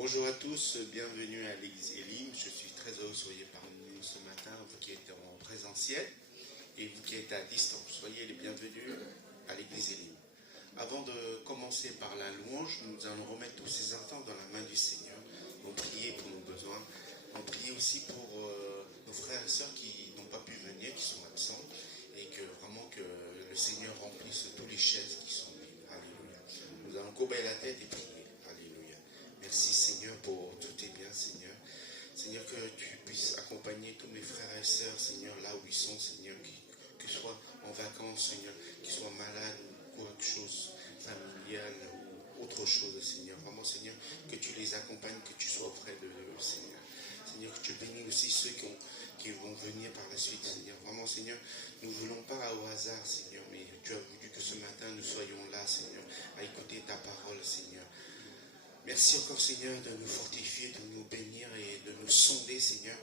Bonjour à tous, bienvenue à l'église Elim. Je suis très heureux que vous soyez parmi nous ce matin, vous qui êtes en présentiel et vous qui êtes à distance. Soyez les bienvenus à l'église Elim. Avant de commencer par la louange, nous allons remettre tous ces instants dans la main du Seigneur. On prier pour nos besoins. On prie aussi pour nos frères et sœurs qui n'ont pas pu venir, qui sont absents, et que vraiment que le Seigneur remplisse tous les chaises qui sont vides. Alléluia. Nous allons courber la tête et prier. Merci Seigneur pour tout tes biens, Seigneur. Seigneur, que tu puisses accompagner tous mes frères et sœurs, Seigneur, là où ils sont, Seigneur, que ce soit en vacances, Seigneur, qu'ils soient malades ou quelque chose familial ou autre chose, Seigneur. Vraiment, Seigneur, que tu les accompagnes, que tu sois auprès de eux, Seigneur. Seigneur, que tu bénis aussi ceux qui vont venir par la suite, Seigneur. Vraiment, Seigneur, nous ne voulons pas au hasard, Seigneur, mais tu as voulu que ce matin, nous soyons là, Seigneur, à écouter ta parole, Seigneur. Merci encore, Seigneur, de nous fortifier, de nous bénir et de nous sonder, Seigneur,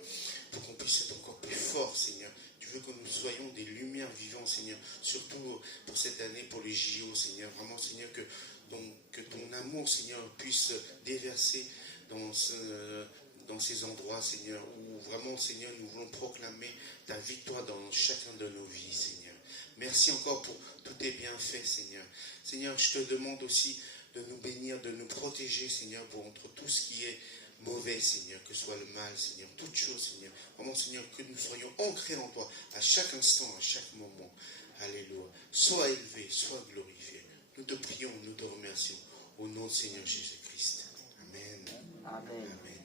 pour qu'on puisse être encore plus fort, Seigneur. Tu veux que nous soyons des lumières vivantes, Seigneur, surtout pour cette année, pour les JO, Seigneur. Vraiment, Seigneur, que ton amour, Seigneur, puisse déverser dans ces endroits, Seigneur, où vraiment, Seigneur, nous voulons proclamer ta victoire dans chacun de nos vies, Seigneur. Merci encore pour tous tes bienfaits, Seigneur. Seigneur, je te demande aussi de nous bénir, de nous protéger, Seigneur, contre tout ce qui est mauvais, Seigneur, que ce soit le mal, Seigneur, toutes choses, Seigneur. Vraiment, Seigneur, que nous soyons ancrés en toi, à chaque instant, à chaque moment. Alléluia. Sois élevé, sois glorifié. Nous te prions, nous te remercions. Au nom de Seigneur Jésus-Christ. Amen. Amen. Amen.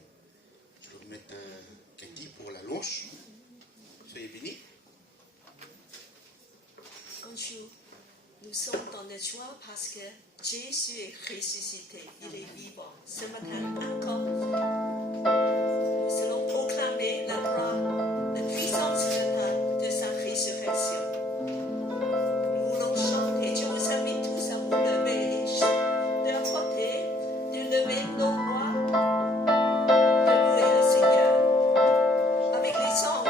Je vais remettre Cathy pour la louange. Soyez bénis. Bonjour. Nous sommes dans la joie parce que Jésus est ressuscité, il est vivant. Ce matin encore, nous allons proclamer la gloire, la puissance de sa résurrection. Nous voulons chanter, je vous invite tous à vous lever, de apporter, de lever nos voix, de louer le Seigneur avec les anges.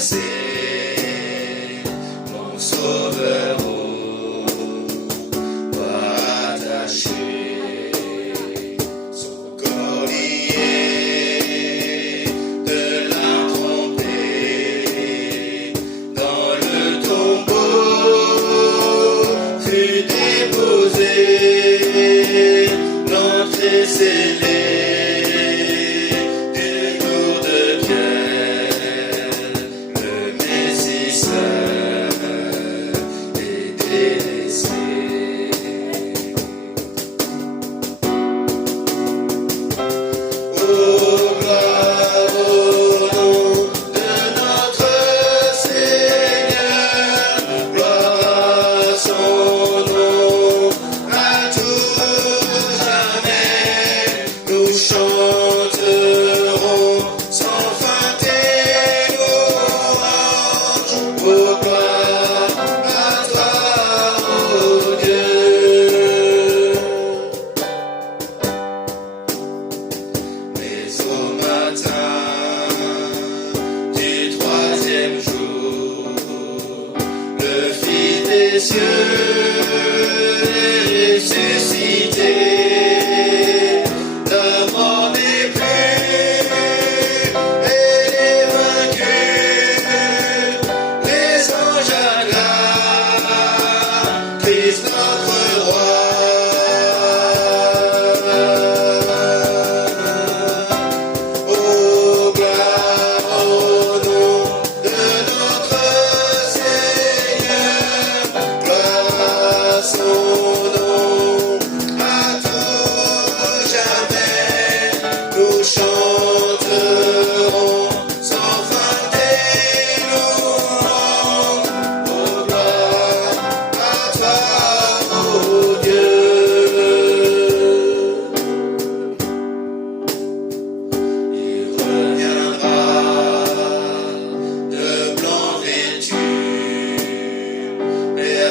bercé, mon sauveur au bras attaché, son collier de la tromper dans le tombeau fut déposé, l'entrée scellée.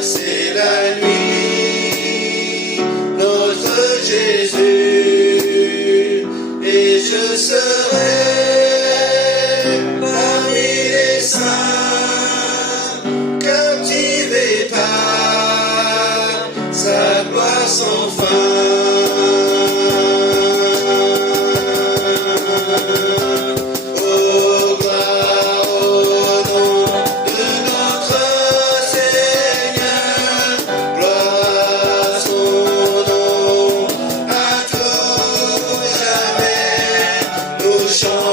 C'est la nuit, notre Jésus, et je serai parmi les saints, captivé par sa gloire sans fin. Show.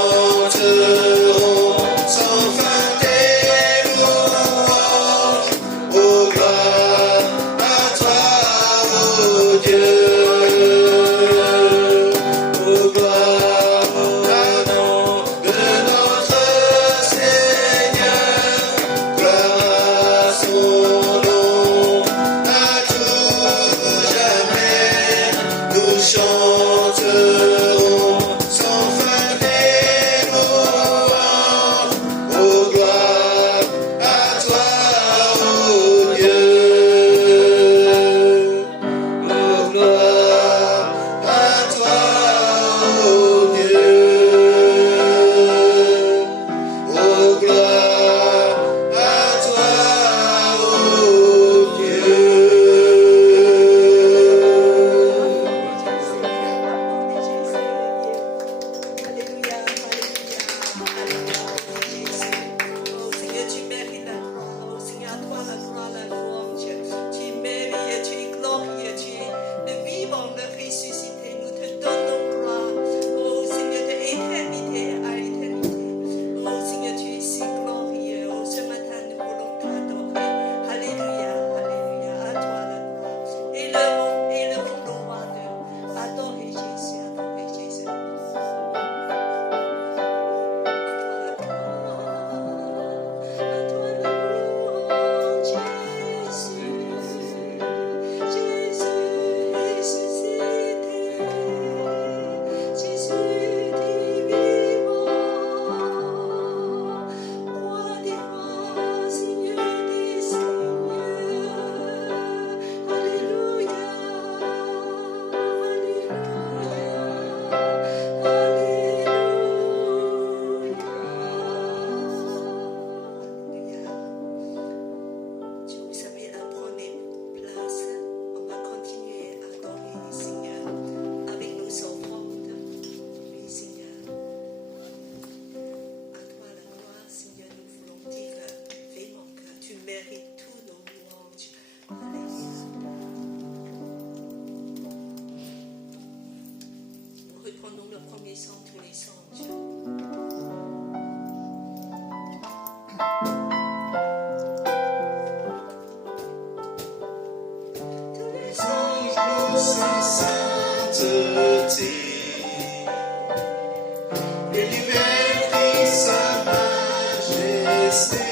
L'univers crie sa majesté.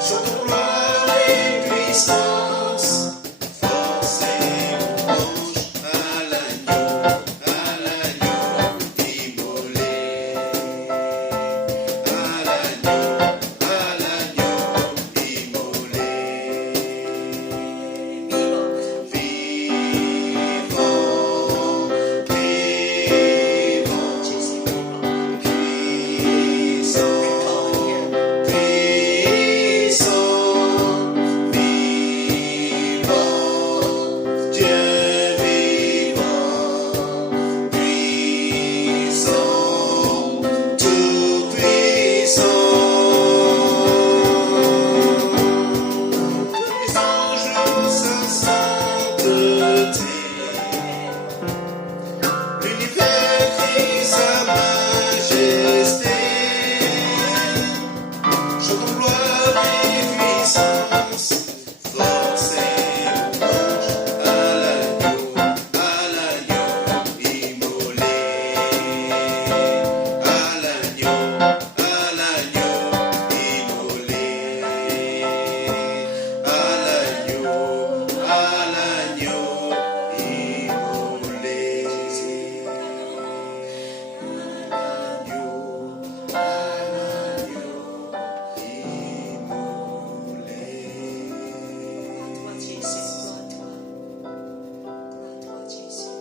Chantons gloire et puissance, force et louange à l'agneau immolé. À l'agneau immolé. Vivant. Vivant, Jésus vivant. puissant, Victorieux. puissant, vivant, Dieu vivant, puissant, tout puissant. Tous les anges louent sa sainteté. L'univers crie sa majesté. Chantons gloire et puissance, force et louange à l'agneau immolé. À l'agneau immolé. À l'agneau immolé. Gloire à toi, Jésus. Gloire à toi, Jésus.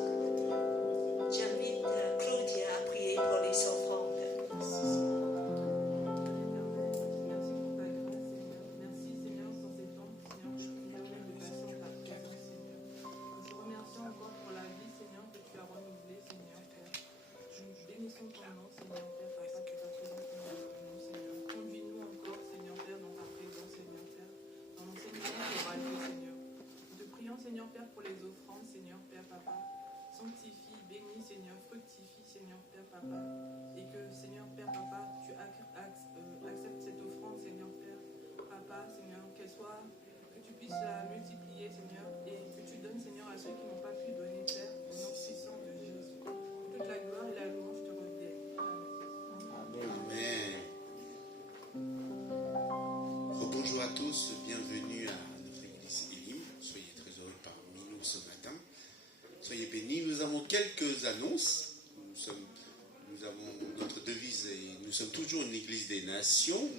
J'invite Claudia à prier pour les offrandes. Merci pour ta grâce, Seigneur. Merci, Seigneur, sur ces temps, Seigneur, que tu nous permets de passer ta présence, Seigneur. Nous te remercions encore pour la vie, Seigneur, que tu as renouvelée, Seigneur, Père. Nous bénissons ton nom, Seigneur, Père, Papa, que ta présence nous nous, Seigneur. Conduis-nous encore, Seigneur, Père, dans ta présence, Seigneur, Père, dans l'enseignement de radio, Seigneur. Nous te prions, Seigneur, Père, pour les offrandes, Seigneur, Père, Papa. Sanctifie, bénis, Seigneur, fructifie, Seigneur, Père, Papa. Et que, Seigneur, Père, Papa, tu acceptes cette offrande, Seigneur, Père, Papa, Seigneur, qu'elle soit, que tu puisses la multiplier, Seigneur, et que tu donnes, Seigneur, à ceux qui n'ont pas pu donner, Père, au nom puissant de Jésus. Toute la gloire et la louange te reviennent. Amen. Amen. Bonjour à tous, bienvenue à notre église Elim. Soyez très heureux parmi nous ce matin. Soyez bénis. Nous avons quelques annonces. Nous avons notre devise et nous sommes toujours une église des nations.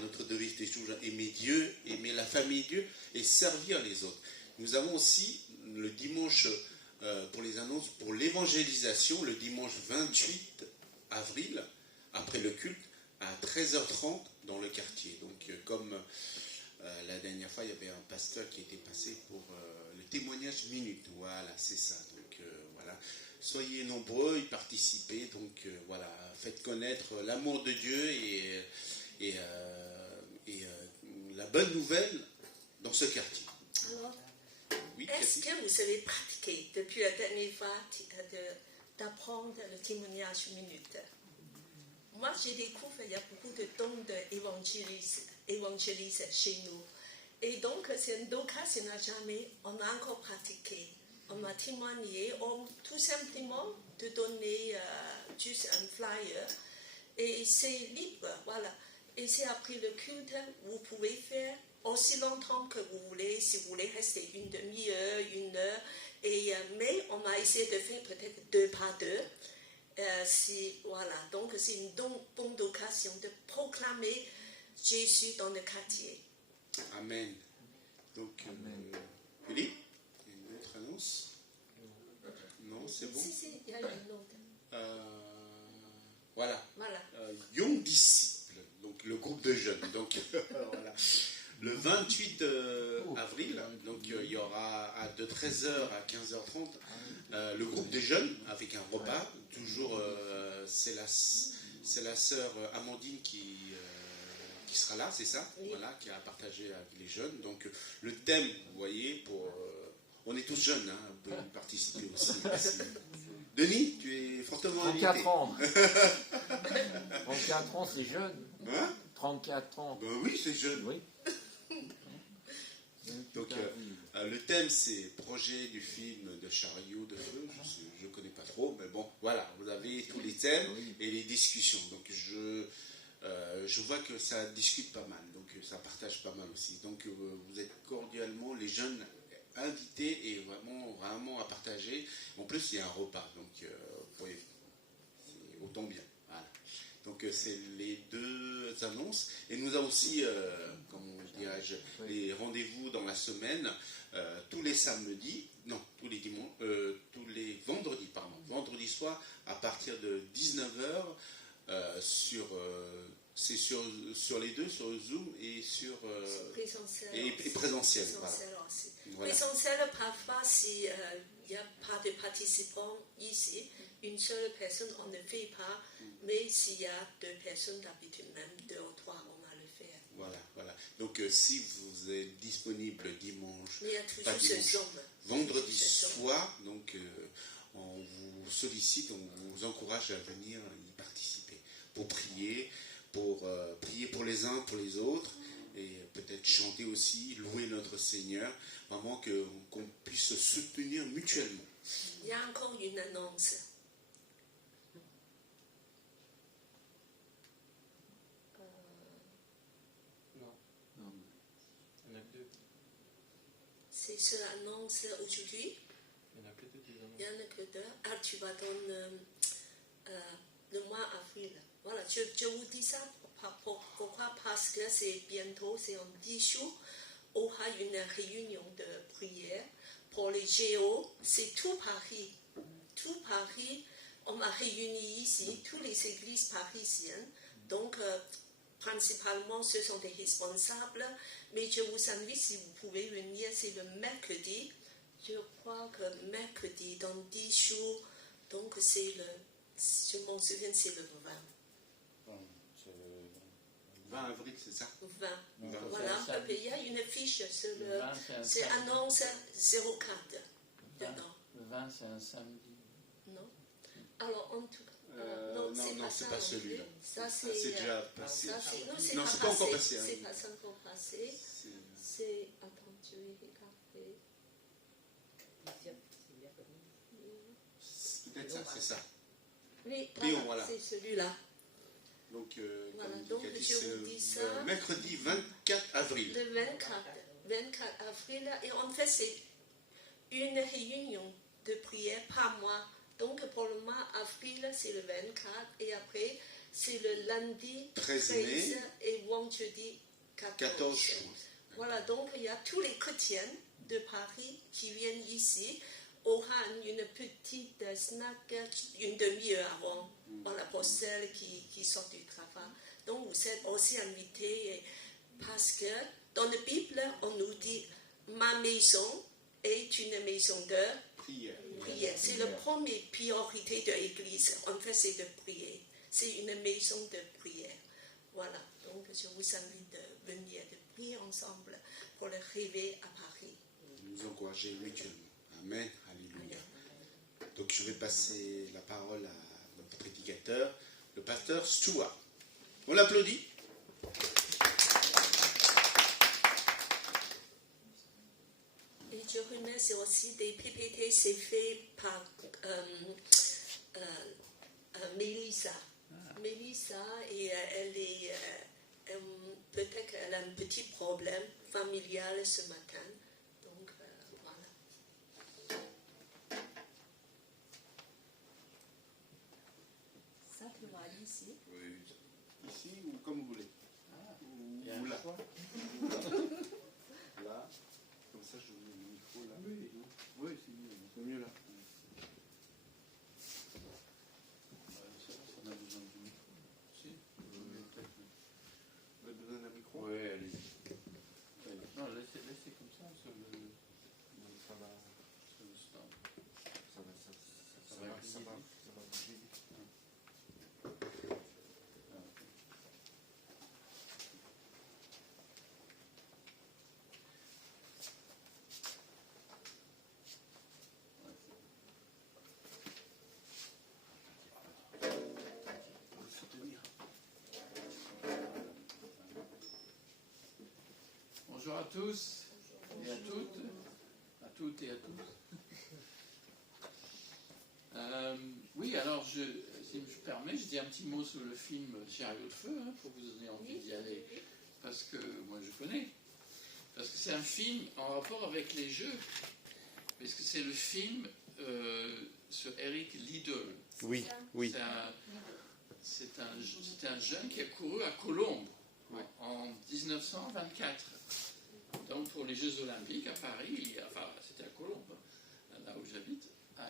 Notre devise est toujours aimer Dieu, aimer la famille de Dieu et servir les autres. Nous avons aussi le dimanche pour les annonces, pour l'évangélisation, le dimanche 28 avril, après le culte, à 13h30 dans le quartier. Donc comme la dernière fois, il y avait un pasteur qui était passé pour le témoignage minute. Voilà, c'est ça. Donc voilà. Soyez nombreux, y participez. Donc voilà, faites connaître l'amour de Dieu et la bonne nouvelle dans ce quartier. Alors, Oui, est-ce Cathy? que vous avez pratiqué depuis la dernière fois d'apprendre le témoignage minute? Moi, j'ai découvert qu'il y a beaucoup de dons d'évangélisme chez nous. Et donc, c'est un cas, si on a encore pratiqué. On a témoigné, tout simplement de donner juste un flyer. Et c'est libre, voilà. Et c'est après le culte, vous pouvez faire aussi longtemps que vous voulez, si vous voulez rester une demi-heure, une heure. Mais on a essayé de faire peut-être 2 par 2. Voilà. Donc c'est une bonne occasion de proclamer Jésus dans le quartier. Amen. Donc, Philippe, une autre annonce? Non, c'est bon? Si, il y a une autre. Voilà. Voilà. Young Disciples, donc le groupe de jeunes. Donc, voilà. Le 28 avril, donc il y aura de 13h à 15h30 le groupe de jeunes avec un repas. Toujours, c'est la sœur Amandine qui sera là, c'est ça? Oui. Voilà, qui a partagé avec les jeunes. Donc le thème, vous voyez, on est tous jeunes, hein, vous pouvez participer aussi. Merci. Denis, tu es fortement invité. 34 ans. 34 ans, c'est jeune. Hein? 34 ans. Ben oui, c'est jeune. Oui. Donc, Le thème, c'est projet du film de Chariot de Feu. Je ne connais pas trop, mais bon, voilà, vous avez tous les thèmes et les discussions. Donc, je vois que ça discute pas mal, donc ça partage pas mal aussi. Donc, vous êtes cordialement les jeunes invités et vraiment à partager. En plus, il y a un repas, donc c'est autant bien. Voilà. Donc, c'est les deux annonces. Et nous avons aussi, comment dirais-je, les rendez-vous dans la semaine, tous les samedis, non, tous les dimanches, tous les vendredis, pardon, vendredi soir, à partir de 19h, c'est sur les deux, sur Zoom et sur présentiel, et présentiel. Présentiel Voilà. aussi. Voilà. Présentiel, parfois, s'il n'y a pas de participants ici, une seule personne, on ne fait pas, mais s'il y a deux personnes, d'habitude même 2 ou 3, on va le faire. Voilà. Donc, si vous êtes disponible dimanche, Mais il y a toujours ce Zoom. vendredi soir, donc on vous sollicite, on vous encourage à venir y participer pour prier pour les uns, pour les autres, et peut-être chanter aussi, louer notre Seigneur, vraiment qu'on puisse se soutenir mutuellement. Il y a encore une annonce. Non. Il y en a deux. C'est cette annonce aujourd'hui. Il y en a peut-être des annonces. Il n'y en a que 2. Ah, tu vas donner le mois avril. Voilà, je vous dis ça. Pourquoi? Parce que c'est bientôt, c'est en 10 jours, on aura une réunion de prière pour les géos. C'est tout Paris. Tout Paris, on va réunir ici toutes les églises parisiennes. Donc, principalement, ce sont des responsables. Mais je vous invite, si vous pouvez venir, c'est le mercredi. Je crois que mercredi, dans 10 jours, donc c'est je m'en souviens, c'est le 20. 20 avril, c'est ça? 20. Voilà, il y a une fiche sur c'est annonce 04 dedans. Le 20, c'est un samedi. Non. Alors, en tout cas, non, c'est pas celui-là. Ça, c'est déjà passé. Non, c'est pas encore passé. C'est pas encore passé. C'est. Attends, je vais regarder. Peut-être ça, c'est ça. Oui, voilà. c'est celui-là. Donc, Voilà, donc je vous dis ça. Le mercredi 24 avril. Le 24 avril, et en fait, c'est une réunion de prière par mois. Donc, pour le mois avril, c'est le 24, et après, c'est le lundi 13 mai, et vendredi 14 juin. Voilà, donc il y a tous les chrétiens de Paris qui viennent ici. Aura une petite snack une demi-heure avant, voilà, pour celles qui sortent du travail. Donc vous êtes aussi invités parce que dans la Bible, on nous dit ma maison est une maison de prière. C'est la première priorité de l'Église. En fait, c'est de prier. C'est une maison de prière. Voilà, donc je vous invite de venir, de prier ensemble pour le rêver à Paris. Nous encourager mutuellement. Amen. Alléluia. Donc je vais passer la parole à notre prédicateur, le pasteur Stuart. On l'applaudit. Et je remercie aussi des PPT, c'est fait par Mélissa. Mélissa, et elle est peut-être qu'elle a un petit problème familial ce matin. Donc voilà. Ça, tu vois ici. Oui. Ici ou comme vous voulez. Ou là. Là. Comme ça, je vous mets le micro là. Oui, c'est mieux. C'est mieux là. On a besoin du micro. Si. Vous avez besoin d'un micro? Oui, allez. Non, laissez comme ça. Ça va. Ça va bouger vite. Bonjour à tous et à toutes. toutes et à tous. Oui, alors, si je me permets, je dis un petit mot sur le film Chariot de feu, pour vous donner envie d'y aller, parce que moi je connais. Parce que c'est un film en rapport avec les jeux, parce que c'est le film sur Eric Liddell. Oui, oui. C'est un jeune qui a couru à Colombes en 1924. Donc pour les Jeux Olympiques à Paris, enfin c'était à Colombes, là où j'habite,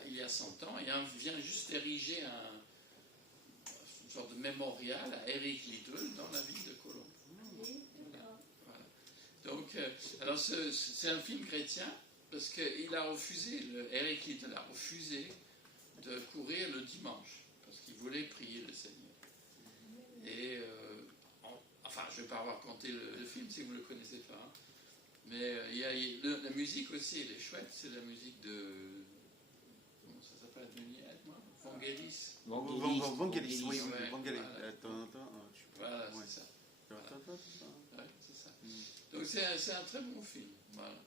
il y a 100 ans, et on vient juste ériger une sorte de mémorial à Eric Liddell dans la ville de Colombes. Voilà. Donc, alors c'est un film chrétien parce qu'il a refusé, Eric Liddell a refusé de courir le dimanche parce qu'il voulait prier le Seigneur. Et enfin, je ne vais pas raconter le film si vous ne le connaissez pas, hein. Mais la musique aussi, elle est chouette. C'est la musique de, comment ça s'appelle, Vangelis. Vangelis, oui, Ouais, Vangelis. Voilà, Ouais. c'est ça. Ouais, c'est ça. Donc c'est un très bon film. Voilà.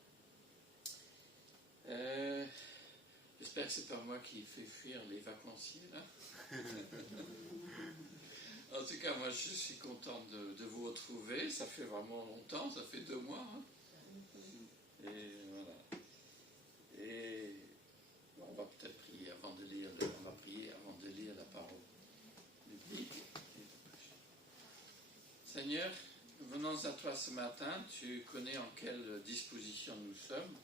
J'espère que c'est pas moi qui fais fuir les vacanciers là. En tout cas, moi je suis content de vous retrouver. Ça fait vraiment longtemps, ça fait 2 mois. Hein. Et voilà. Et on va peut-être prier avant de lire. On va prier avant de lire la parole biblique. Seigneur, venons à toi ce matin. Tu connais en quelle disposition nous sommes.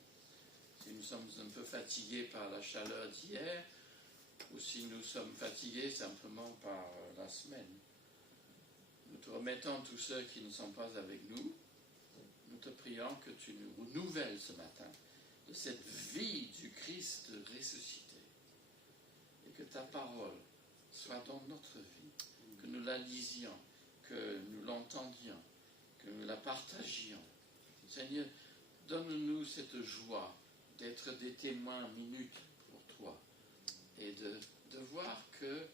Si nous sommes un peu fatigués par la chaleur d'hier, ou si nous sommes fatigués simplement par la semaine. Nous te remettons tous ceux qui ne sont pas avec nous. Nous te prions que tu nous renouvelles ce matin de cette vie du Christ ressuscité. Et que ta parole soit dans notre vie, que nous la lisions, que nous l'entendions, que nous la partagions. Seigneur, donne-nous cette joie d'être des témoins minutes pour toi et de voir que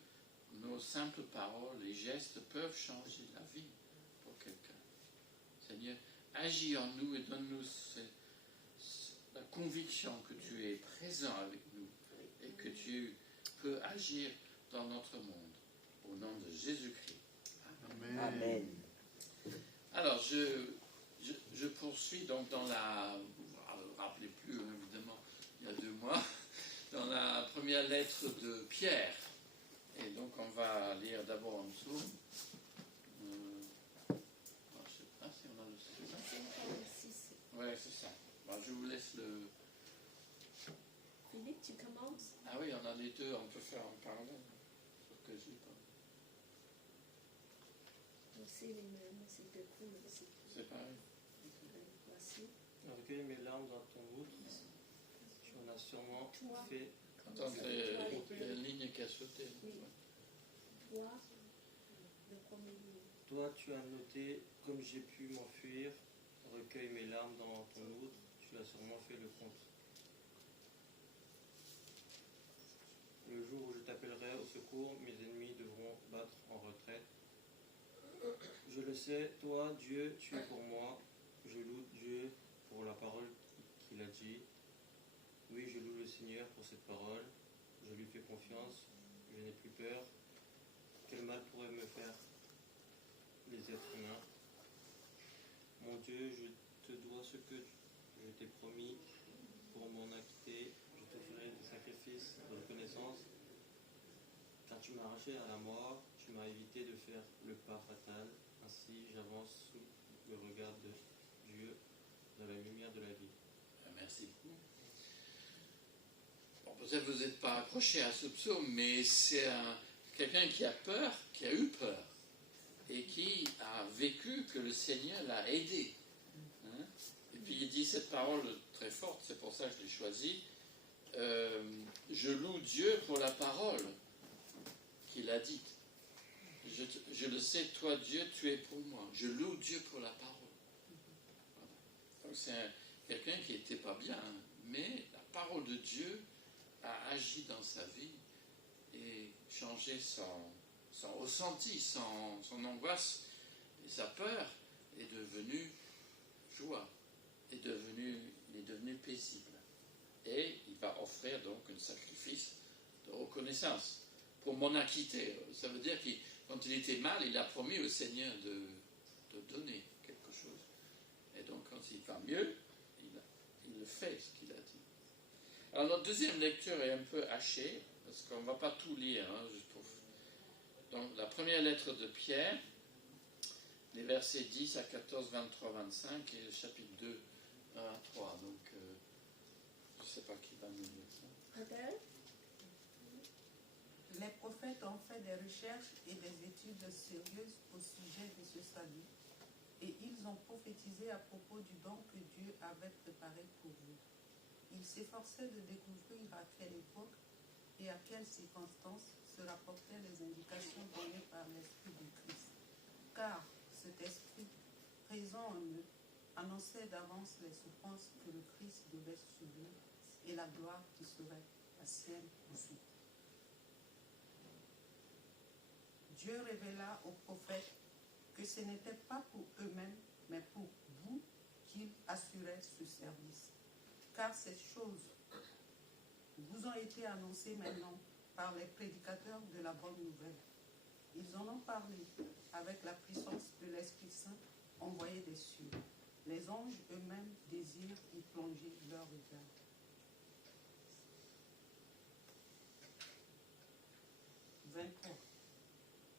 nos simples paroles et gestes peuvent changer la vie pour quelqu'un. Seigneur, agis en nous et donne-nous la conviction que tu es présent avec nous et que tu peux agir dans notre monde. Au nom de Jésus-Christ. Amen. Amen. Alors, je poursuis donc dans la... Vous ne vous rappelez plus, évidemment, il y a 2 mois, dans la première lettre de Pierre. Et donc, on va lire d'abord en dessous. Je ne sais pas si on a le... Oui, c'est ça. Bon, je vous laisse le... Philippe, tu commences? Ah oui, on a les deux, on peut faire en parallèle. Sauf que je n'ai pas. C'est les mêmes, c'est deux coups, C'est pareil. voici. Recueille mes larmes dans ton outre. Tu en as sûrement fait. Attends, il y a une ligne qui a sauté. Oui. Toi, le premier livre. Toi, tu as noté comme j'ai pu m'enfuir. Recueille mes larmes dans ton outre. Tu as sûrement fait le compte. Le jour où je t'appellerai au secours, mes ennemis devront battre en retraite. Je le sais, toi, Dieu, tu es pour moi. Je loue Dieu pour la parole qu'il a dit. Oui, je loue le Seigneur pour cette parole. Je lui fais confiance. Je n'ai plus peur. Quel mal pourrait me faire les êtres humains? Mon Dieu, je te dois ce que je t'ai promis. Pour m'en acquitter, je te ferai des sacrifices de reconnaissance. Car tu m'as arraché à la mort, tu m'as évité de faire le pas fatal. Ainsi, j'avance sous le regard de Dieu dans la lumière de la vie. Merci beaucoup. Bon, peut-être vous n'êtes pas accroché à ce psaume, mais c'est quelqu'un qui a peur, qui a eu peur, et qui a vécu que le Seigneur l'a aidé. Hein? Et puis il dit cette parole très forte, c'est pour ça que je l'ai choisie. Je loue Dieu pour la parole qu'il a dite. Je le sais, toi Dieu, tu es pour moi. Je loue Dieu pour la parole. Voilà. Donc c'est quelqu'un qui n'était pas bien, hein, mais la parole de Dieu a agi dans sa vie et changé son ressenti, son angoisse et sa peur est devenue joie, il est devenu paisible. et il va offrir donc un sacrifice de reconnaissance pour m'en acquitter. Ça veut dire que quand il était mal, il a promis au Seigneur de donner quelque chose. Et donc quand il va mieux, il le fait, ce qu'il a dit. Alors notre deuxième lecture est un peu hachée, parce qu'on ne va pas tout lire, hein, je trouve. Donc la première lettre de Pierre, les versets 10 à 14, 23, 25, et le chapitre 2, 1 à 3. Donc je ne sais pas qui va nous lire ça. Adèle? Les prophètes ont fait des recherches et des études sérieuses au sujet de ce salut, et ils ont prophétisé à propos du don que Dieu avait préparé pour vous. Ils s'efforçaient de découvrir à quelle époque et à quelles circonstances se rapportaient les indications données par l'Esprit du Christ. Car cet Esprit, présent en eux, annonçait d'avance les souffrances que le Christ devait subir et la gloire qui serait la sienne ensuite. Dieu révéla aux prophètes que ce n'était pas pour eux-mêmes, mais pour vous qu'il assurait ce service. Car ces choses vous ont été annoncées maintenant par les prédicateurs de la bonne nouvelle. Ils en ont parlé avec la puissance de l'Esprit Saint envoyé des cieux. Les anges eux-mêmes désirent y plonger leur regard. « 23.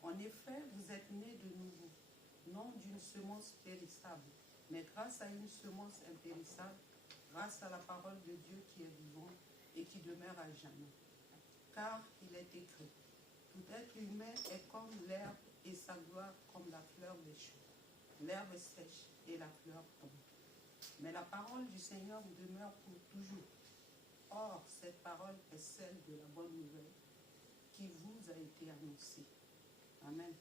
En effet, vous êtes nés de nouveau, non d'une semence périssable, mais grâce à une semence impérissable, grâce à la parole de Dieu qui est vivante et qui demeure à jamais. Car il est écrit, tout être humain est comme l'herbe et sa gloire comme la fleur des champs. L'herbe sèche et la fleur tombe. Mais la parole du Seigneur demeure pour toujours. Or, cette parole est celle de la bonne nouvelle qui vous a été annoncée. Amen.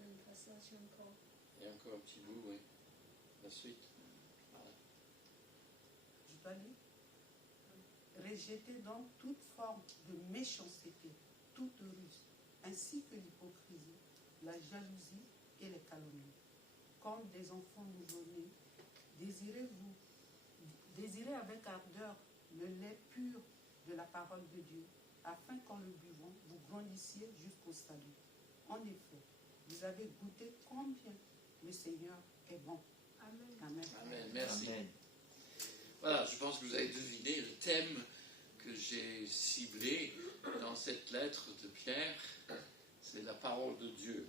Un passage encore. Et encore un petit bout, oui. La suite. Voilà. Je dois lire. Rejetez donc toute forme de méchanceté, toute ruse, ainsi que l'hypocrisie, la jalousie et les calomnies. Comme des enfants nouveau-nés, désirez avec ardeur le lait pur de la parole de Dieu, afin qu'en le buvant, vous grandissiez jusqu'au salut. En effet, vous avez goûté combien le Seigneur est bon. Amen. Amen. Amen. Merci. Amen. Voilà, je pense que vous avez deviné le thème que j'ai ciblé dans cette lettre de Pierre, c'est la parole de Dieu.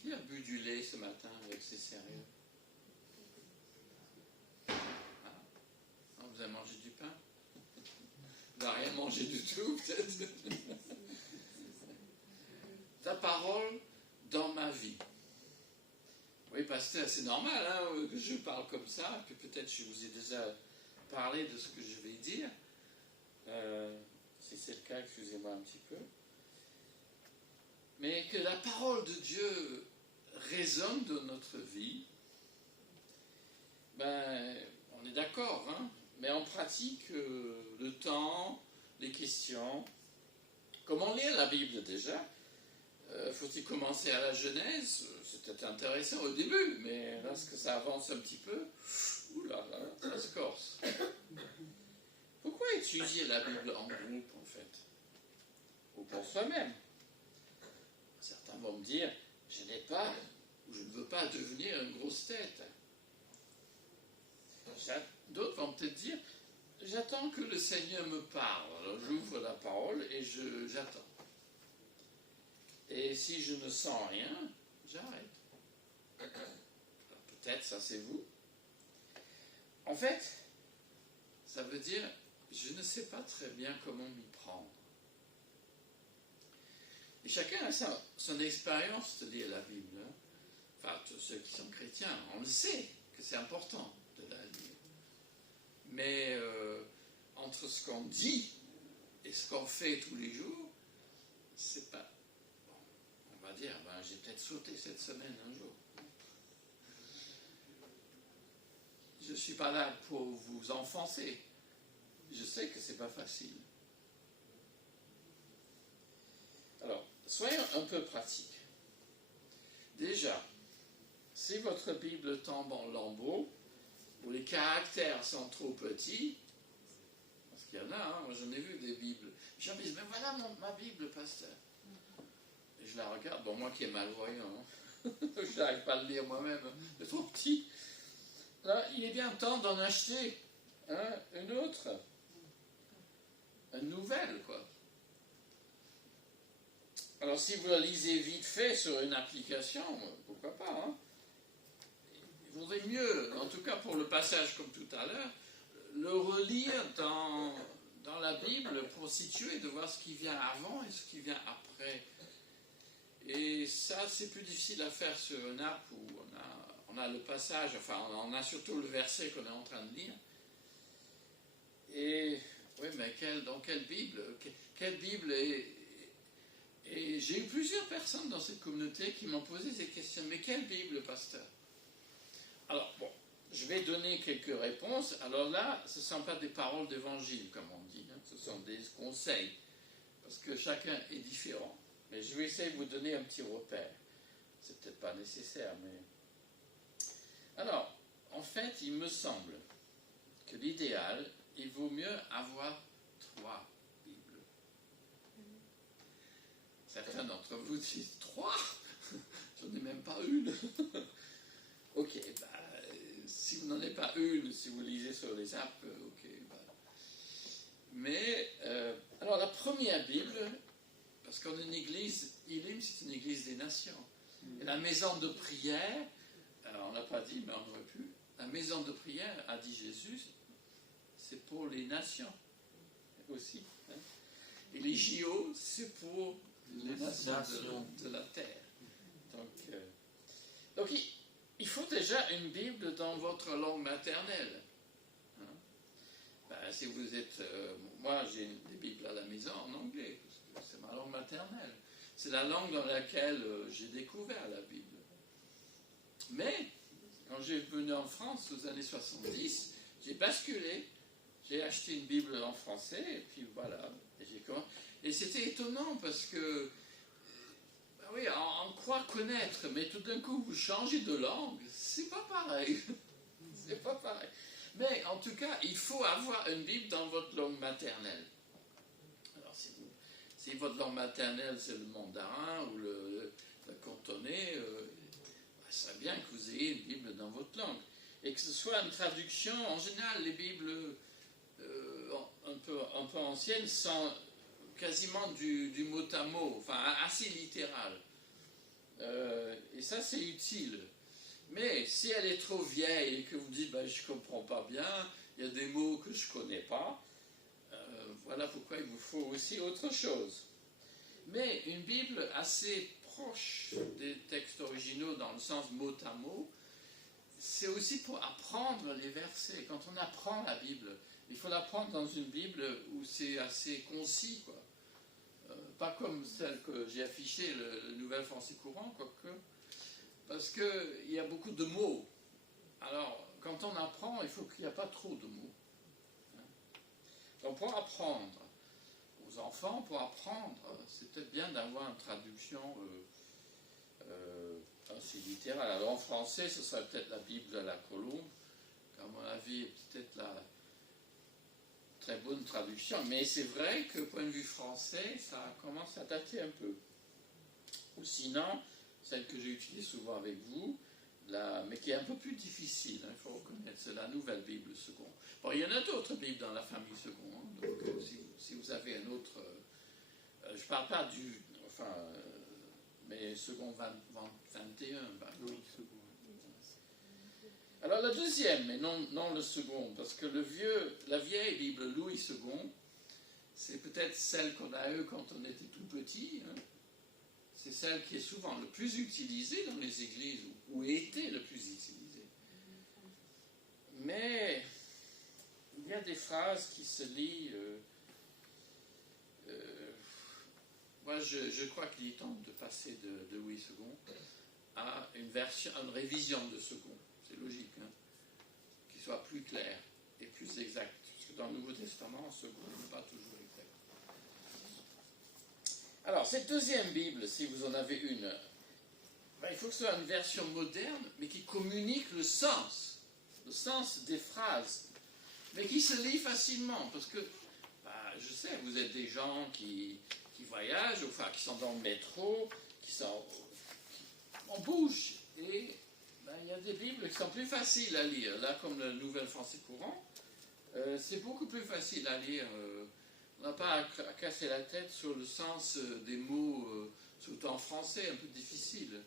Qui a bu du lait ce matin avec ses sérieux? Ah. Non, vous avez mangé du pain? Vous n'avez rien mangé du tout, peut-être? Ta parole dans ma vie. Oui, pasteur, c'est normal hein, que je parle comme ça, que peut-être je vous ai déjà parlé de ce que je vais dire. Si c'est le cas, excusez-moi un petit peu. Mais que la parole de Dieu résonne dans notre vie, ben, on est d'accord, hein, mais en pratique, le temps, les questions, comment lire la Bible déjà? Faut-il commencer à la Genèse? C'était intéressant au début, mais lorsque ça avance un petit peu, oulala, ça se corse. Pourquoi étudier la Bible en groupe, en fait? Ou pour soi-même? Certains vont me dire, je n'ai pas, ou je ne veux pas devenir une grosse tête. D'autres vont peut-être dire, j'attends que le Seigneur me parle. Alors j'ouvre la parole et j'attends. Et si je ne sens rien, j'arrête. Alors, peut-être ça c'est vous. En fait, ça veut dire, je ne sais pas très bien comment m'y prendre. Et chacun a son expérience de lire la Bible. Hein. Enfin, tous ceux qui sont chrétiens, on le sait que c'est important de la lire. Mais entre ce qu'on dit et ce qu'on fait tous les jours, c'est pas... On va dire, ben, j'ai peut-être sauté cette semaine un jour. Je ne suis pas là pour vous enfoncer. Je sais que ce n'est pas facile. soyons un peu pratiques. Déjà, si votre Bible tombe en lambeaux, où les caractères sont trop petits, parce qu'il y en a, hein, moi j'en ai vu des Bibles, les gens me disent, mais voilà ma Bible, pasteur. Et je la regarde, bon, moi qui est malvoyant, hein, je n'arrive pas à le lire moi-même, hein, c'est trop petit. Là, il est bien temps d'en acheter une autre, une nouvelle, quoi. Alors, si vous la lisez vite fait sur une application, pourquoi pas, hein? Il vaudrait mieux, en tout cas pour le passage comme tout à l'heure, le relire dans la Bible pour situer, de voir ce qui vient avant et ce qui vient après. Et ça, c'est plus difficile à faire sur une app où on a le passage, enfin, on a surtout le verset qu'on est en train de lire. Et, oui, mais dans quelle Bible? Quelle Bible est... Et j'ai eu plusieurs personnes dans cette communauté qui m'ont posé ces questions. Mais quelle Bible, pasteur? Alors, bon, je vais donner quelques réponses. Alors là, ce ne sont pas des paroles d'évangile, comme on dit. Hein. Ce sont des conseils. Parce que chacun est différent. Mais je vais essayer de vous donner un petit repère. C'est peut-être pas nécessaire, mais... Alors, en fait, il me semble que l'idéal, il vaut mieux avoir 3 Bibles. Certains d'entre vous disent 3 j'en ai même pas une. Ok, si vous n'en avez pas une, si vous lisez sur les apps, ok. Mais, alors la première Bible, parce qu'on est une église, Elim, c'est une église des nations. Et la maison de prière, on n'a pas dit, mais on aurait pu, la maison de prière, a dit Jésus, c'est pour les nations aussi. Hein. Et les JO, c'est pour les nations de la terre. Donc il faut déjà une Bible dans votre langue maternelle. Hein. Si vous êtes... moi, j'ai des Bibles à la maison en anglais, parce que c'est ma langue maternelle. C'est la langue dans laquelle j'ai découvert la Bible. Mais, quand j'ai venu en France aux années 70, j'ai basculé, j'ai acheté une Bible en français, et puis voilà. Et c'était étonnant parce que, oui, on croit connaître, mais tout d'un coup, vous changez de langue, c'est pas pareil. C'est pas pareil. Mais en tout cas, il faut avoir une Bible dans votre langue maternelle. Alors, si votre langue maternelle, c'est le mandarin ou le cantonais, c'est bien que vous ayez une Bible dans votre langue. Et que ce soit une traduction, en général, les Bibles un peu anciennes sont quasiment du mot à mot, enfin assez littéral. Et ça, c'est utile. Mais si elle est trop vieille et que vous dites je ne comprends pas bien, il y a des mots que je ne connais pas, voilà pourquoi il vous faut aussi autre chose. Mais une Bible assez proche des textes originaux dans le sens mot à mot, c'est aussi pour apprendre les versets. Quand on apprend la Bible, il faut l'apprendre dans une Bible où c'est assez concis, quoi. Pas comme celle que j'ai affichée, le Nouvel Français Courant, quoique, parce qu'il y a beaucoup de mots. Alors, quand on apprend, il faut qu'il n'y ait pas trop de mots. Donc, pour apprendre aux enfants, pour apprendre, c'est peut-être bien d'avoir une traduction assez littérale. Alors, en français, ce serait peut-être la Bible de la Colombe, qui, à mon avis, est peut-être la très bonne traduction. Mais c'est vrai que, point de vue français, ça commence à dater un peu. Ou sinon, celle que j'utilise souvent avec vous, mais qui est un peu plus difficile, il faut reconnaître, c'est la Nouvelle Bible Seconde. Bon, il y en a d'autres Bibles dans la famille Seconde, donc si vous avez un autre... je ne parle pas du... mais Seconde 21. Oui, Seconde. Alors la deuxième, mais non le second, parce que la vieille Bible Louis II, c'est peut-être celle qu'on a eue quand on était tout petit, hein. C'est celle qui est souvent le plus utilisée dans les églises, ou était le plus utilisée. Mais il y a des phrases qui se lient. Moi, je crois qu'il est temps de passer de Louis II à une révision de second. C'est logique, hein, qui soit plus clair et plus exact. Parce que dans le Nouveau Testament, second n'est pas toujours exact. Alors, cette deuxième Bible, si vous en avez une, il faut que ce soit une version moderne, mais qui communique le sens des phrases, mais qui se lit facilement, parce que, je sais, vous êtes des gens qui voyagent, enfin, qui sont dans le métro, on bouge, et il y a des Bibles qui sont plus faciles à lire, là, comme le Nouvel Français Courant, c'est beaucoup plus facile à lire. On n'a pas à casser la tête sur le sens des mots, surtout en français, un peu difficile.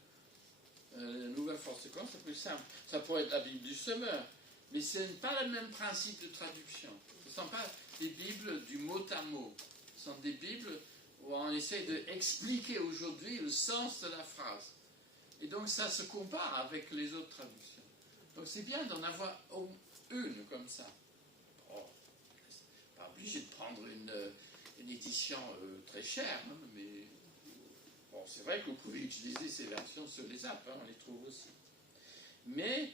Le Nouvel Français Courant, c'est plus simple. Ça pourrait être la Bible du semeur, mais ce n'est pas le même principe de traduction. Ce ne sont pas des Bibles du mot à mot. Ce sont des Bibles où on essaie d'expliquer aujourd'hui le sens de la phrase. Et donc ça se compare avec les autres traductions. Donc c'est bien d'en avoir une comme ça. Bon, pas obligé de prendre une édition très chère, hein, mais bon, c'est vrai que vous pouvez utiliser ces versions sur les apps, hein, on les trouve aussi. Mais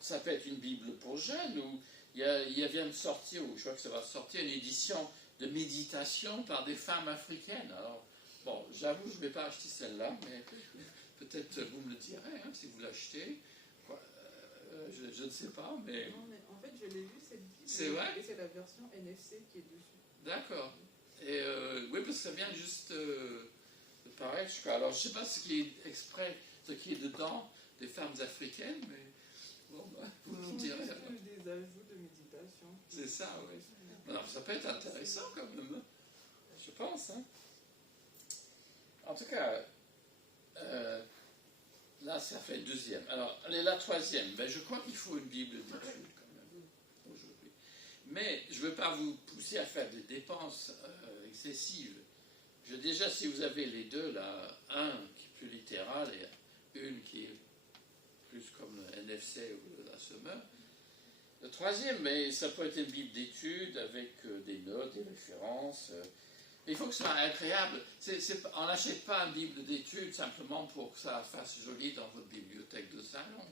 ça peut être une Bible pour jeunes, où il vient de sortir, ou je crois que ça va sortir, une édition de méditation par des femmes africaines. Alors, bon, j'avoue, je ne vais pas acheter celle-là, mais peut-être vous me le direz, hein, si vous l'achetez. Je ne sais pas, mais... Non, mais en fait, je l'ai vu cette Bible. C'est vrai? Et c'est la version NFC qui est dessus. D'accord. Et oui, parce que ça vient juste de paraître, je crois. Alors, je ne sais pas ce qui est dedans des femmes africaines, mais bon, vous me direz. Alors. Des ajouts de méditation. C'est ça, oui. Alors, ça peut être intéressant quand même, je pense. Hein. En tout cas, là, ça fait deuxième. Alors, la troisième, je crois qu'il faut une Bible d'étude quand même, aujourd'hui. Mais je ne veux pas vous pousser à faire des dépenses excessives. Déjà, si vous avez les deux, là, un qui est plus littéral et une qui est plus comme le NFC ou la semeur. Le troisième, mais ça peut être une Bible d'études avec des notes, des références. Mais il faut que ce soit agréable. On n'achète pas une Bible d'études simplement pour que ça fasse joli dans votre bibliothèque de salon.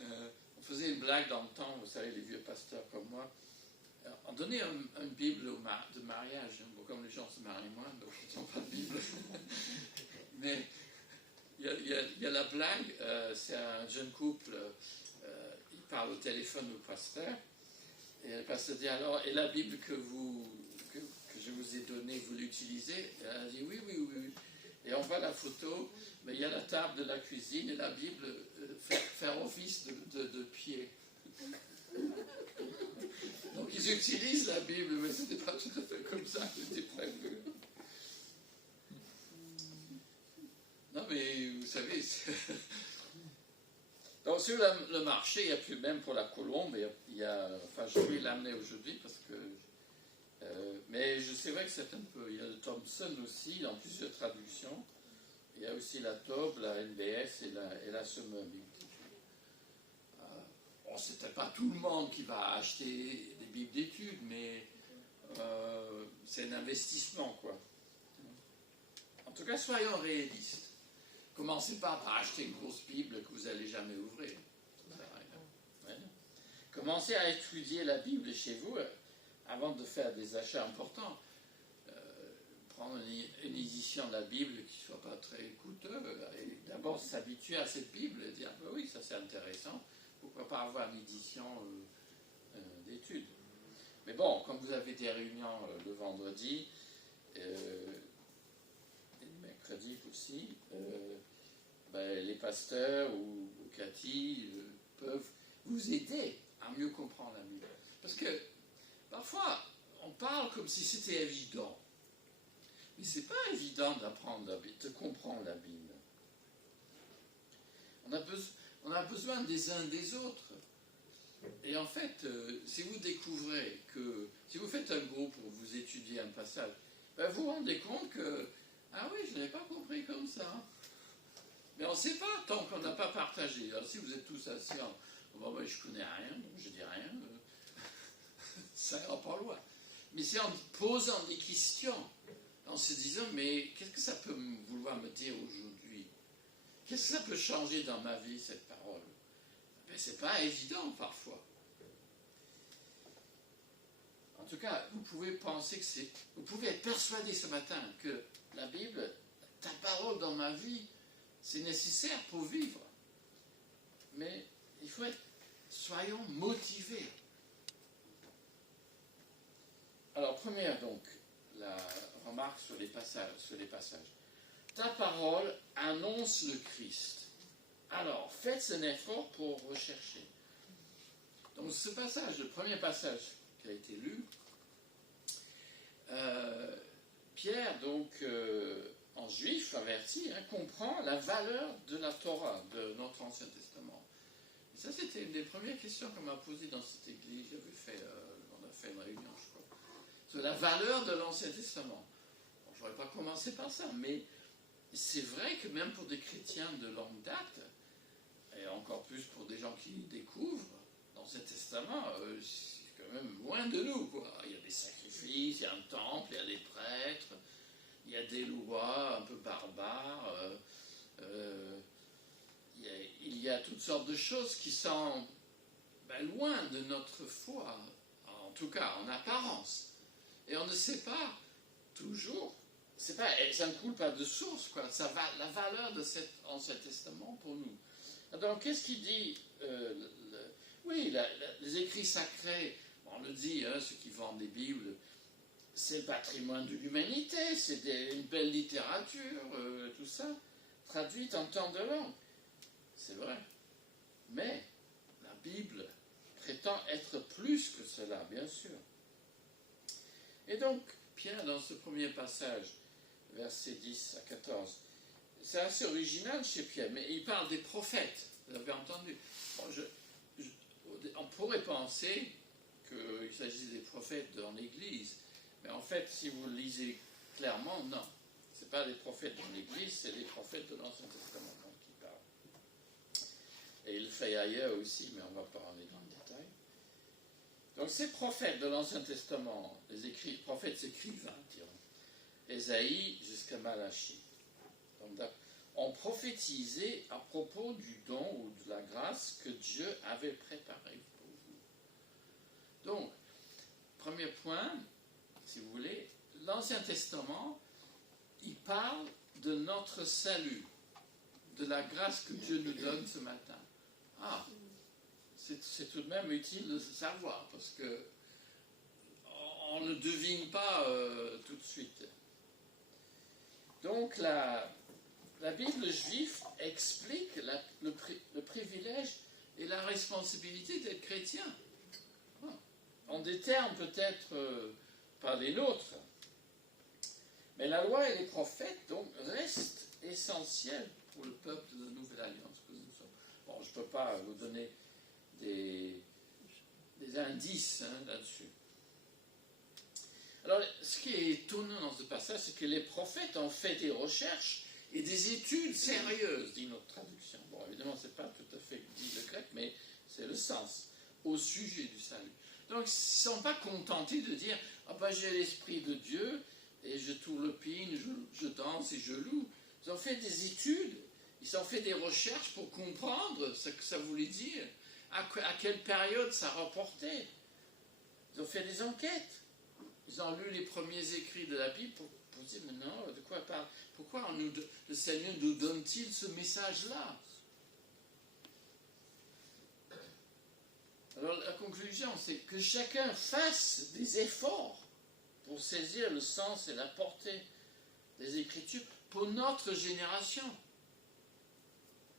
On faisait une blague dans le temps, vous savez, les vieux pasteurs comme moi. On donnait une Bible de mariage. Bon, comme les gens se marient moins, donc ils n'ont pas de Bible. Mais il y a la blague, c'est un jeune couple, il parle au téléphone au pasteur, et le pasteur dit alors, et la Bible que je vous ai donnée, vous l'utilisez? Elle a dit oui. Et on voit la photo, mais il y a la table de la cuisine et la Bible faire office de pied. Donc ils utilisent la Bible, mais ce n'était pas tout à fait comme ça que c'était prévu. Non, mais vous savez, donc sur le marché, il n'y a plus, même pour la colombe, enfin je vais l'amener aujourd'hui parce que... mais c'est vrai que c'est un peu... Il y a le Thompson aussi, dans plusieurs traductions. Il y a aussi la Tob, la NBS et la Semeur. Bon, c'était pas tout le monde qui va acheter des bibles d'études, mais c'est un investissement, quoi. En tout cas, soyons réalistes. Commencez pas par acheter une grosse Bible que vous n'allez jamais ouvrir. Ouais. Commencez à étudier la Bible chez vous avant de faire des achats importants. Prendre une édition de la Bible qui ne soit pas très coûteuse. Et d'abord s'habituer à cette Bible et dire oui, ça c'est intéressant. Pourquoi pas avoir une édition d'études. Mais bon, comme vous avez des réunions le vendredi, et le mercredi aussi, les pasteurs ou Cathy peuvent vous aider à mieux comprendre la Bible. Parce que parfois, on parle comme si c'était évident. Mais ce n'est pas évident d'apprendre la Bible, de comprendre la Bible. On a besoin des uns des autres. Et en fait, si vous découvrez que, si vous faites un groupe où vous étudiez un passage, vous vous rendez compte que, ah oui, je n'avais pas compris comme ça. Mais on ne sait pas tant qu'on n'a pas partagé. Alors si vous êtes tous assis en, je connais rien, donc je dis rien, ça ira pas loin. Mais c'est en posant des questions, en se disant, mais qu'est-ce que ça peut vouloir me dire aujourd'hui? Qu'est-ce que ça peut changer dans ma vie, cette parole? C'est pas évident parfois. En tout cas, vous pouvez penser que vous pouvez être persuadé ce matin que la Bible, ta parole dans ma vie, c'est nécessaire pour vivre. Mais il faut être, soyons motivés. Alors, première donc, la remarque sur les passages. Ta parole annonce le Christ. Alors, faites un effort pour rechercher. Donc, ce passage, le premier passage qui a été lu, Pierre, donc, en juif averti, comprend la valeur de la Torah, de notre Ancien Testament. Et ça, c'était une des premières questions qu'on m'a posées dans cette église. On a fait une réunion, je crois, sur la valeur de l'Ancien Testament. Bon, je n'aurais pas commencé par ça, mais c'est vrai que même pour des chrétiens de longue date, et encore plus pour des gens qui découvrent l'Ancien Testament, c'est quand même loin de nous, quoi. Il y a des sacrifices, il y a un temple, il y a des prêtres, il y a des lois un peu barbares, il y a toutes sortes de choses qui sont loin de notre foi, en tout cas en apparence. Et on ne sait pas toujours, ça ne coule pas de source, quoi, la valeur de cet Ancien Testament pour nous. Donc, qu'est-ce qu'il dit les écrits sacrés, on le dit, ceux qui vendent des Bibles, c'est le patrimoine de l'humanité, c'est une belle littérature, tout ça, traduite en tant de langue. C'est vrai. Mais la Bible prétend être plus que cela, bien sûr. Et donc, Pierre, dans ce premier passage, versets 10 à 14, c'est assez original chez Pierre, mais il parle des prophètes, vous avez entendu. Bon, on pourrait penser qu'il s'agit des prophètes dans l'Église, mais en fait, si vous le lisez clairement, non. Ce n'est pas des prophètes dans l'Église, c'est des prophètes de l'Ancien Testament qui parlent. Et il le fait ailleurs aussi, mais on ne va pas aller dans le détail. Donc ces prophètes de l'Ancien Testament, les prophètes écrivains, dirons, Ésaïe jusqu'à Malachie, ont prophétisé à propos du don ou de la grâce que Dieu avait préparé pour vous. Donc, premier point, si vous voulez, l'Ancien Testament, il parle de notre salut, de la grâce que Dieu nous donne ce matin. Ah, c'est tout de même utile de savoir, parce que on ne devine pas tout de suite. Donc, la Bible juive explique le privilège et la responsabilité d'être chrétien. En des termes peut-être pas les nôtres. Mais la loi et les prophètes donc restent essentiels pour le peuple de la Nouvelle Alliance que nous sommes. Bon, je ne peux pas vous donner des indices là-dessus. Alors, ce qui est étonnant dans ce passage, c'est que les prophètes ont fait des recherches et des études sérieuses, dit notre traduction. Bon, évidemment, ce n'est pas tout à fait dit le grec, mais c'est le sens, au sujet du salut. Donc, ils ne sont pas contentés de dire « Ah ben, j'ai l'Esprit de Dieu, et je tourlepine, je danse et je loue ». Ils ont fait des études, ils ont fait des recherches pour comprendre ce que ça voulait dire, à quelle période ça rapportait. Ils ont fait des enquêtes. Ils ont lu les premiers écrits de la Bible pour dire « Mais non, de quoi parle ? Pourquoi le Seigneur nous donne-t-il ce message-là » Alors la conclusion, c'est que chacun fasse des efforts pour saisir le sens et la portée des Écritures pour notre génération.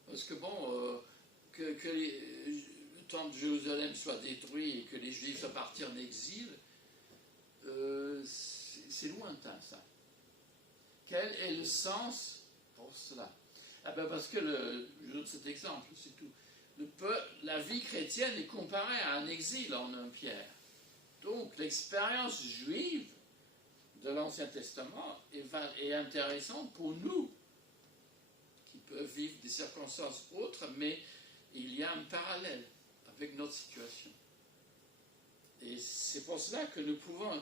Parce que bon, que le temple de Jérusalem soit détruit et que les Juifs soient partis en exil, c'est lointain ça. Quel est le sens pour cela? Ah ben parce que, je donne cet exemple, c'est tout. La vie chrétienne est comparée à un exil en 1 Pierre. Donc l'expérience juive de l'Ancien Testament est intéressante pour nous, qui peuvent vivre des circonstances autres, mais il y a un parallèle avec notre situation. Et c'est pour cela que nous pouvons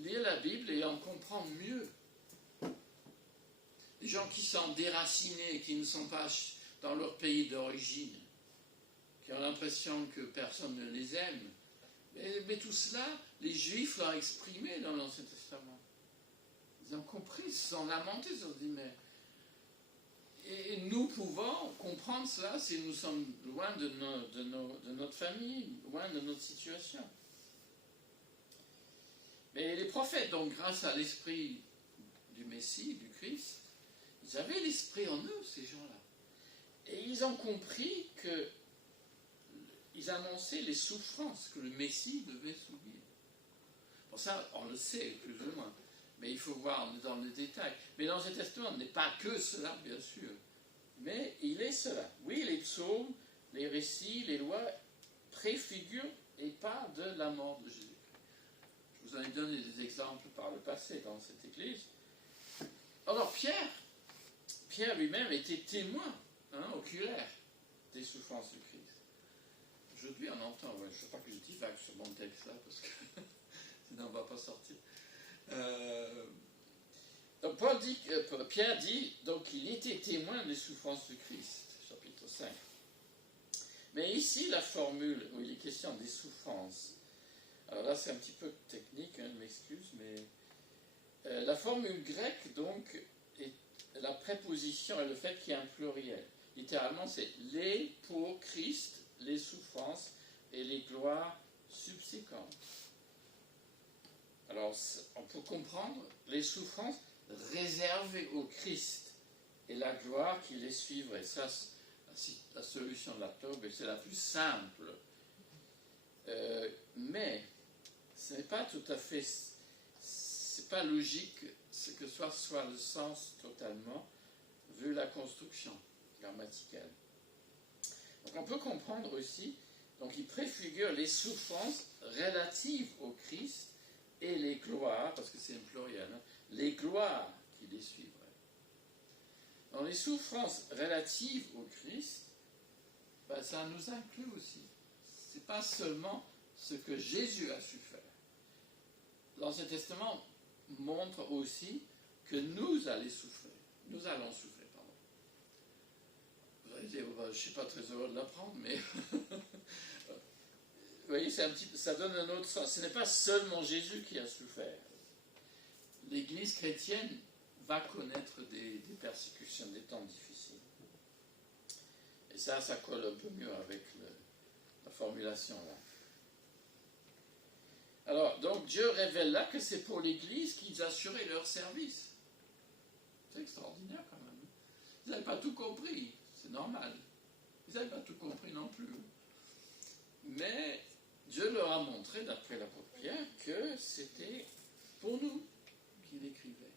lire la Bible et en comprendre mieux. Les gens qui sont déracinés, qui ne sont pas dans leur pays d'origine, qui ont l'impression que personne ne les aime, Mais tout cela, les Juifs l'ont exprimé dans l'Ancien Testament. Ils ont compris, ils se sont lamentés, ils se sont dit, mais... Et nous pouvons comprendre cela si nous sommes loin de notre famille, loin de notre situation. Mais les prophètes, donc grâce à l'esprit du Messie, du Christ, ils avaient l'esprit en eux, ces gens-là. Et ils ont compris que ils annonçaient les souffrances que le Messie devait subir. Pour ça, on le sait plus ou moins. Mais il faut voir dans le détail. Mais l'Ancien Testament n'est pas que cela, bien sûr. Mais il est cela. Oui, les psaumes, les récits, les lois préfigurent et parlent de la mort de Jésus. Je vous en ai donné des exemples par le passé dans cette église. Alors Pierre lui-même était témoin oculaire des souffrances du Christ. Aujourd'hui, on entend, je ne sais pas que je divague sur mon texte là, parce que sinon on ne va pas sortir. Donc Pierre dit donc qu'il était témoin des souffrances du Christ, chapitre 5. Mais ici, la formule où il est question des souffrances, alors là c'est un petit peu technique, je m'excuse, mais la formule grecque donc est la préposition et le fait qu'il y a un pluriel. Littéralement, c'est les pour Christ, les souffrances et les gloires subséquentes. Alors, on peut comprendre les souffrances réservées au Christ et la gloire qui les suivrait. Ça, la solution de la Tobe, c'est la plus simple. Mais ce n'est pas tout à fait, c'est pas logique que ce soit le sens totalement, vu la construction grammaticale. Donc on peut comprendre aussi, donc il préfigure les souffrances relatives au Christ et les gloires, parce que c'est un pluriel, les gloires qui les suivraient. Dans les souffrances relatives au Christ, ça nous inclut aussi. Ce n'est pas seulement ce que Jésus a su faire. L'Ancien Testament montre aussi que nous allons souffrir. Vous allez dire, je ne suis pas très heureux de l'apprendre, mais vous voyez, ça donne un autre sens. Ce n'est pas seulement Jésus qui a souffert. L'Église chrétienne va connaître des persécutions, des temps difficiles. Et ça colle un peu mieux avec la formulation là. Alors, donc Dieu révèle là que c'est pour l'Église qu'ils assuraient leur service. C'est extraordinaire quand même. Ils n'avaient pas tout compris, c'est normal. Ils n'avaient pas tout compris non plus. Mais Dieu leur a montré, d'après l'apôtre Pierre, que c'était pour nous qu'il écrivait.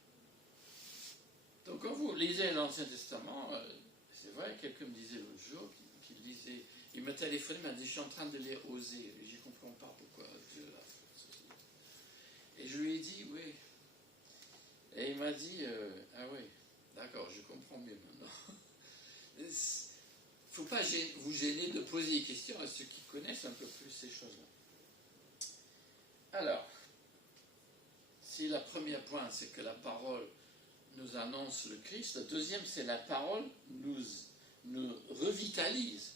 Donc quand vous lisez l'Ancien Testament, c'est vrai, quelqu'un me disait l'autre jour qu'il lisait, il m'a téléphoné, il m'a dit, je suis en train de lire Osée, et je ne comprends pas pourquoi Dieu l'a fait ceci. Et je lui ai dit, oui. Et il m'a dit, ah oui, d'accord, je comprends mieux maintenant. Il ne faut pas vous gêner de poser des questions à ceux qui connaissent un peu plus ces choses-là. Alors, si le premier point, c'est que la parole nous annonce le Christ, le deuxième, c'est la parole nous revitalise,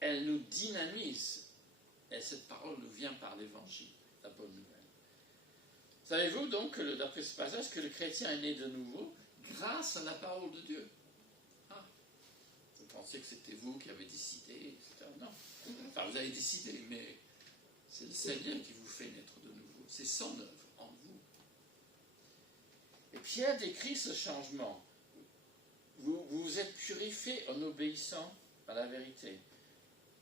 elle nous dynamise, et cette parole nous vient par l'Évangile, la bonne nouvelle. Savez-vous donc, d'après ce passage, que le chrétien est né de nouveau grâce à la parole de Dieu? Vous pensiez que c'était vous qui avez décidé, etc. Non. Enfin, vous avez décidé, mais c'est le Seigneur qui vous fait naître de nouveau. C'est son œuvre en vous. Et Pierre décrit ce changement. Vous vous êtes purifiés en obéissant à la vérité,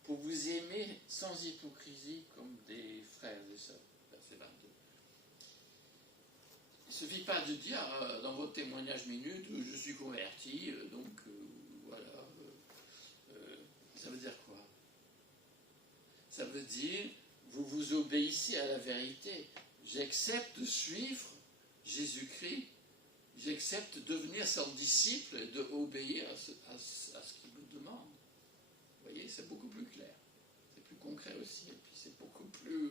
pour vous aimer sans hypocrisie comme des frères et sœurs. Verset 22. Il ne suffit pas de dire dans votre témoignage minute, je suis converti, donc voilà. Ça veut dire quoi? Ça veut dire, vous vous obéissez à la vérité. J'accepte de suivre Jésus-Christ. J'accepte de devenir son disciple et d'obéir à ce qu'il nous demande. Vous voyez, c'est beaucoup plus clair. C'est plus concret aussi. Et puis c'est beaucoup plus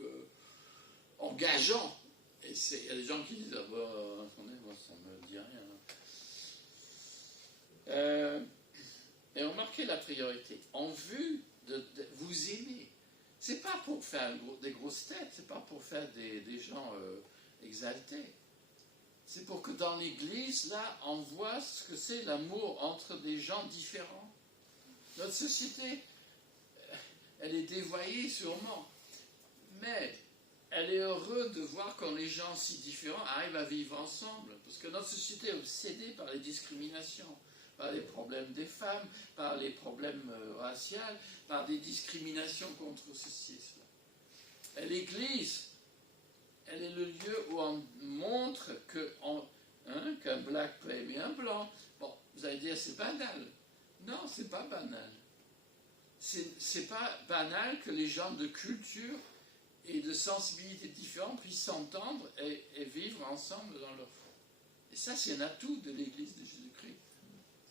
engageant. Et il y a des gens qui disent, attendez, moi ça ne me dit rien. Et remarquez la priorité. En vue de vous aimer. c'est pas pour faire des grosses têtes, c'est pas pour faire des gens exaltés. C'est pour que dans l'Église, là, on voit ce que c'est l'amour entre des gens différents. Notre société, elle est dévoyée sûrement, mais elle est heureuse de voir quand les gens si différents arrivent à vivre ensemble. Parce que notre société est obsédée par les discriminations, par les problèmes des femmes, par les problèmes raciaux, par des discriminations contre ceci et cela. Et l'Église, elle est le lieu où on montre qu'un black peut aimer un blanc. Bon, vous allez dire, c'est banal. Non, c'est pas banal. C'est pas banal que les gens de culture et de sensibilité différentes puissent s'entendre et vivre ensemble dans leur foi. Et ça, c'est un atout de l'Église de Jésus-Christ.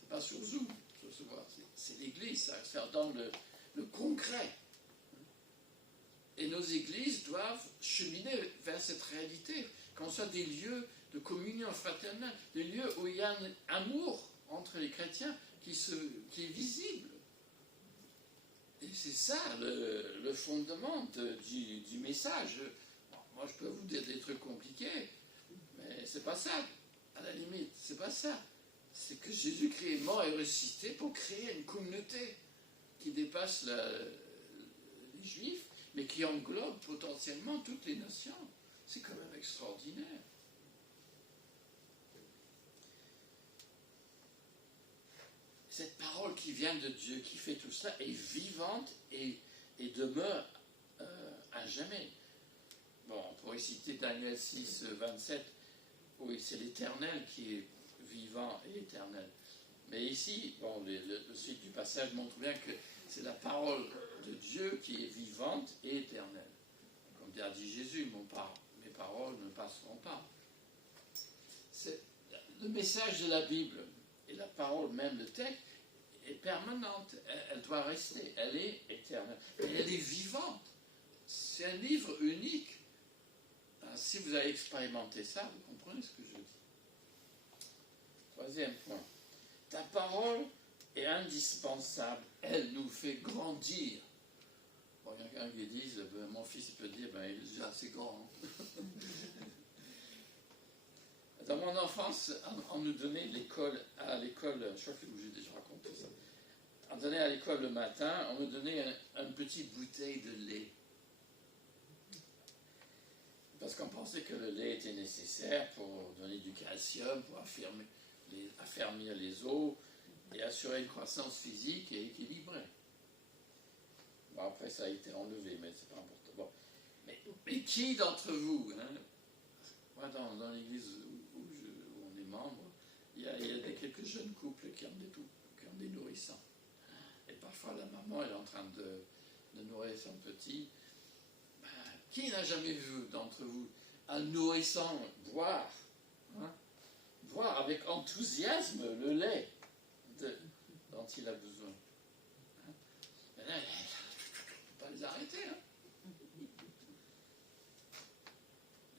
C'est pas sur Zoom, c'est l'Église, ça va se faire dans le concret. Et nos églises doivent cheminer vers cette réalité, qu'on soit des lieux de communion fraternelle, des lieux où il y a un amour entre les chrétiens qui est visible. Et c'est ça le fondement du message. Bon, moi, je peux vous dire des trucs compliqués, mais c'est pas ça, à la limite, c'est pas ça. C'est que Jésus-Christ est mort et ressuscité pour créer une communauté qui dépasse les Juifs, mais qui englobe potentiellement toutes les nations. C'est quand même extraordinaire. Cette parole qui vient de Dieu, qui fait tout cela, est vivante et demeure à jamais. Bon, on pourrait citer Daniel 6, 27, oui, c'est l'Éternel qui est vivant et éternel. Mais ici, bon, le suite du passage montre bien que c'est la parole de Dieu qui est vivante et éternelle. Comme a dit Jésus, mes paroles ne passeront pas. C'est le message de la Bible et la parole même, le texte, est permanente. Elle doit rester. Elle est éternelle. Et elle est vivante. C'est un livre unique. Alors, si vous avez expérimenté ça, vous comprenez ce que je dis. Troisième point. Ta parole est indispensable. Elle nous fait grandir. Bon, il y a quelqu'un qui dit, mon fils il peut dire, il est déjà assez grand. Dans mon enfance, on nous donnait à l'école, je crois que j'ai déjà raconté ça, on donnait à l'école le matin, on nous donnait une petite bouteille de lait. Parce qu'on pensait que le lait était nécessaire pour donner du calcium, pour affermir les os et assurer une croissance physique et équilibrée. Bon, après, ça a été enlevé, mais c'est pas important. Bon. Mais qui d'entre vous, moi, dans l'église où on est membre, il y a quelques jeunes couples qui ont des nourrissants. Et parfois, la maman elle est en train de nourrir son petit. Qui n'a jamais vu d'entre vous un nourrissant boire avec enthousiasme le lait dont il a besoin? Mais là, il ne faut pas les arrêter.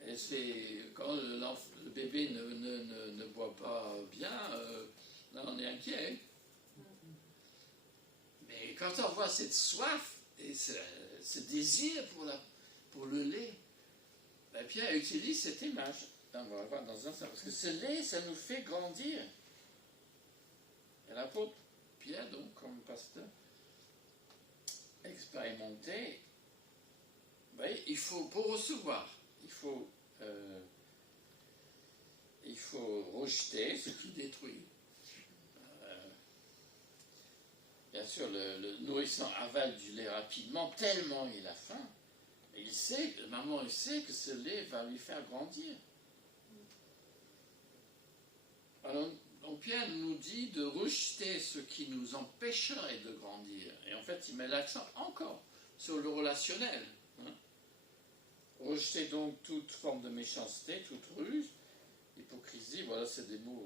Et c'est quand le bébé ne boit pas bien, là on est inquiet. Mais quand on voit cette soif et ce désir pour le lait, Pierre utilise cette image. On va voir dans un instant. Parce que ce lait, ça nous fait grandir. Et l'apôtre Pierre, donc, comme pasteur expérimenté, il faut, pour recevoir, il faut rejeter ce qui détruit. Bien sûr, le nourrissant avale du lait rapidement, tellement il a faim. Et maman sait que ce lait va lui faire grandir. Alors, donc Pierre nous dit de rejeter ce qui nous empêcherait de grandir. Et en fait, il met l'accent encore sur le relationnel. Rejeter donc toute forme de méchanceté, toute ruse, hypocrisie, voilà, c'est des mots.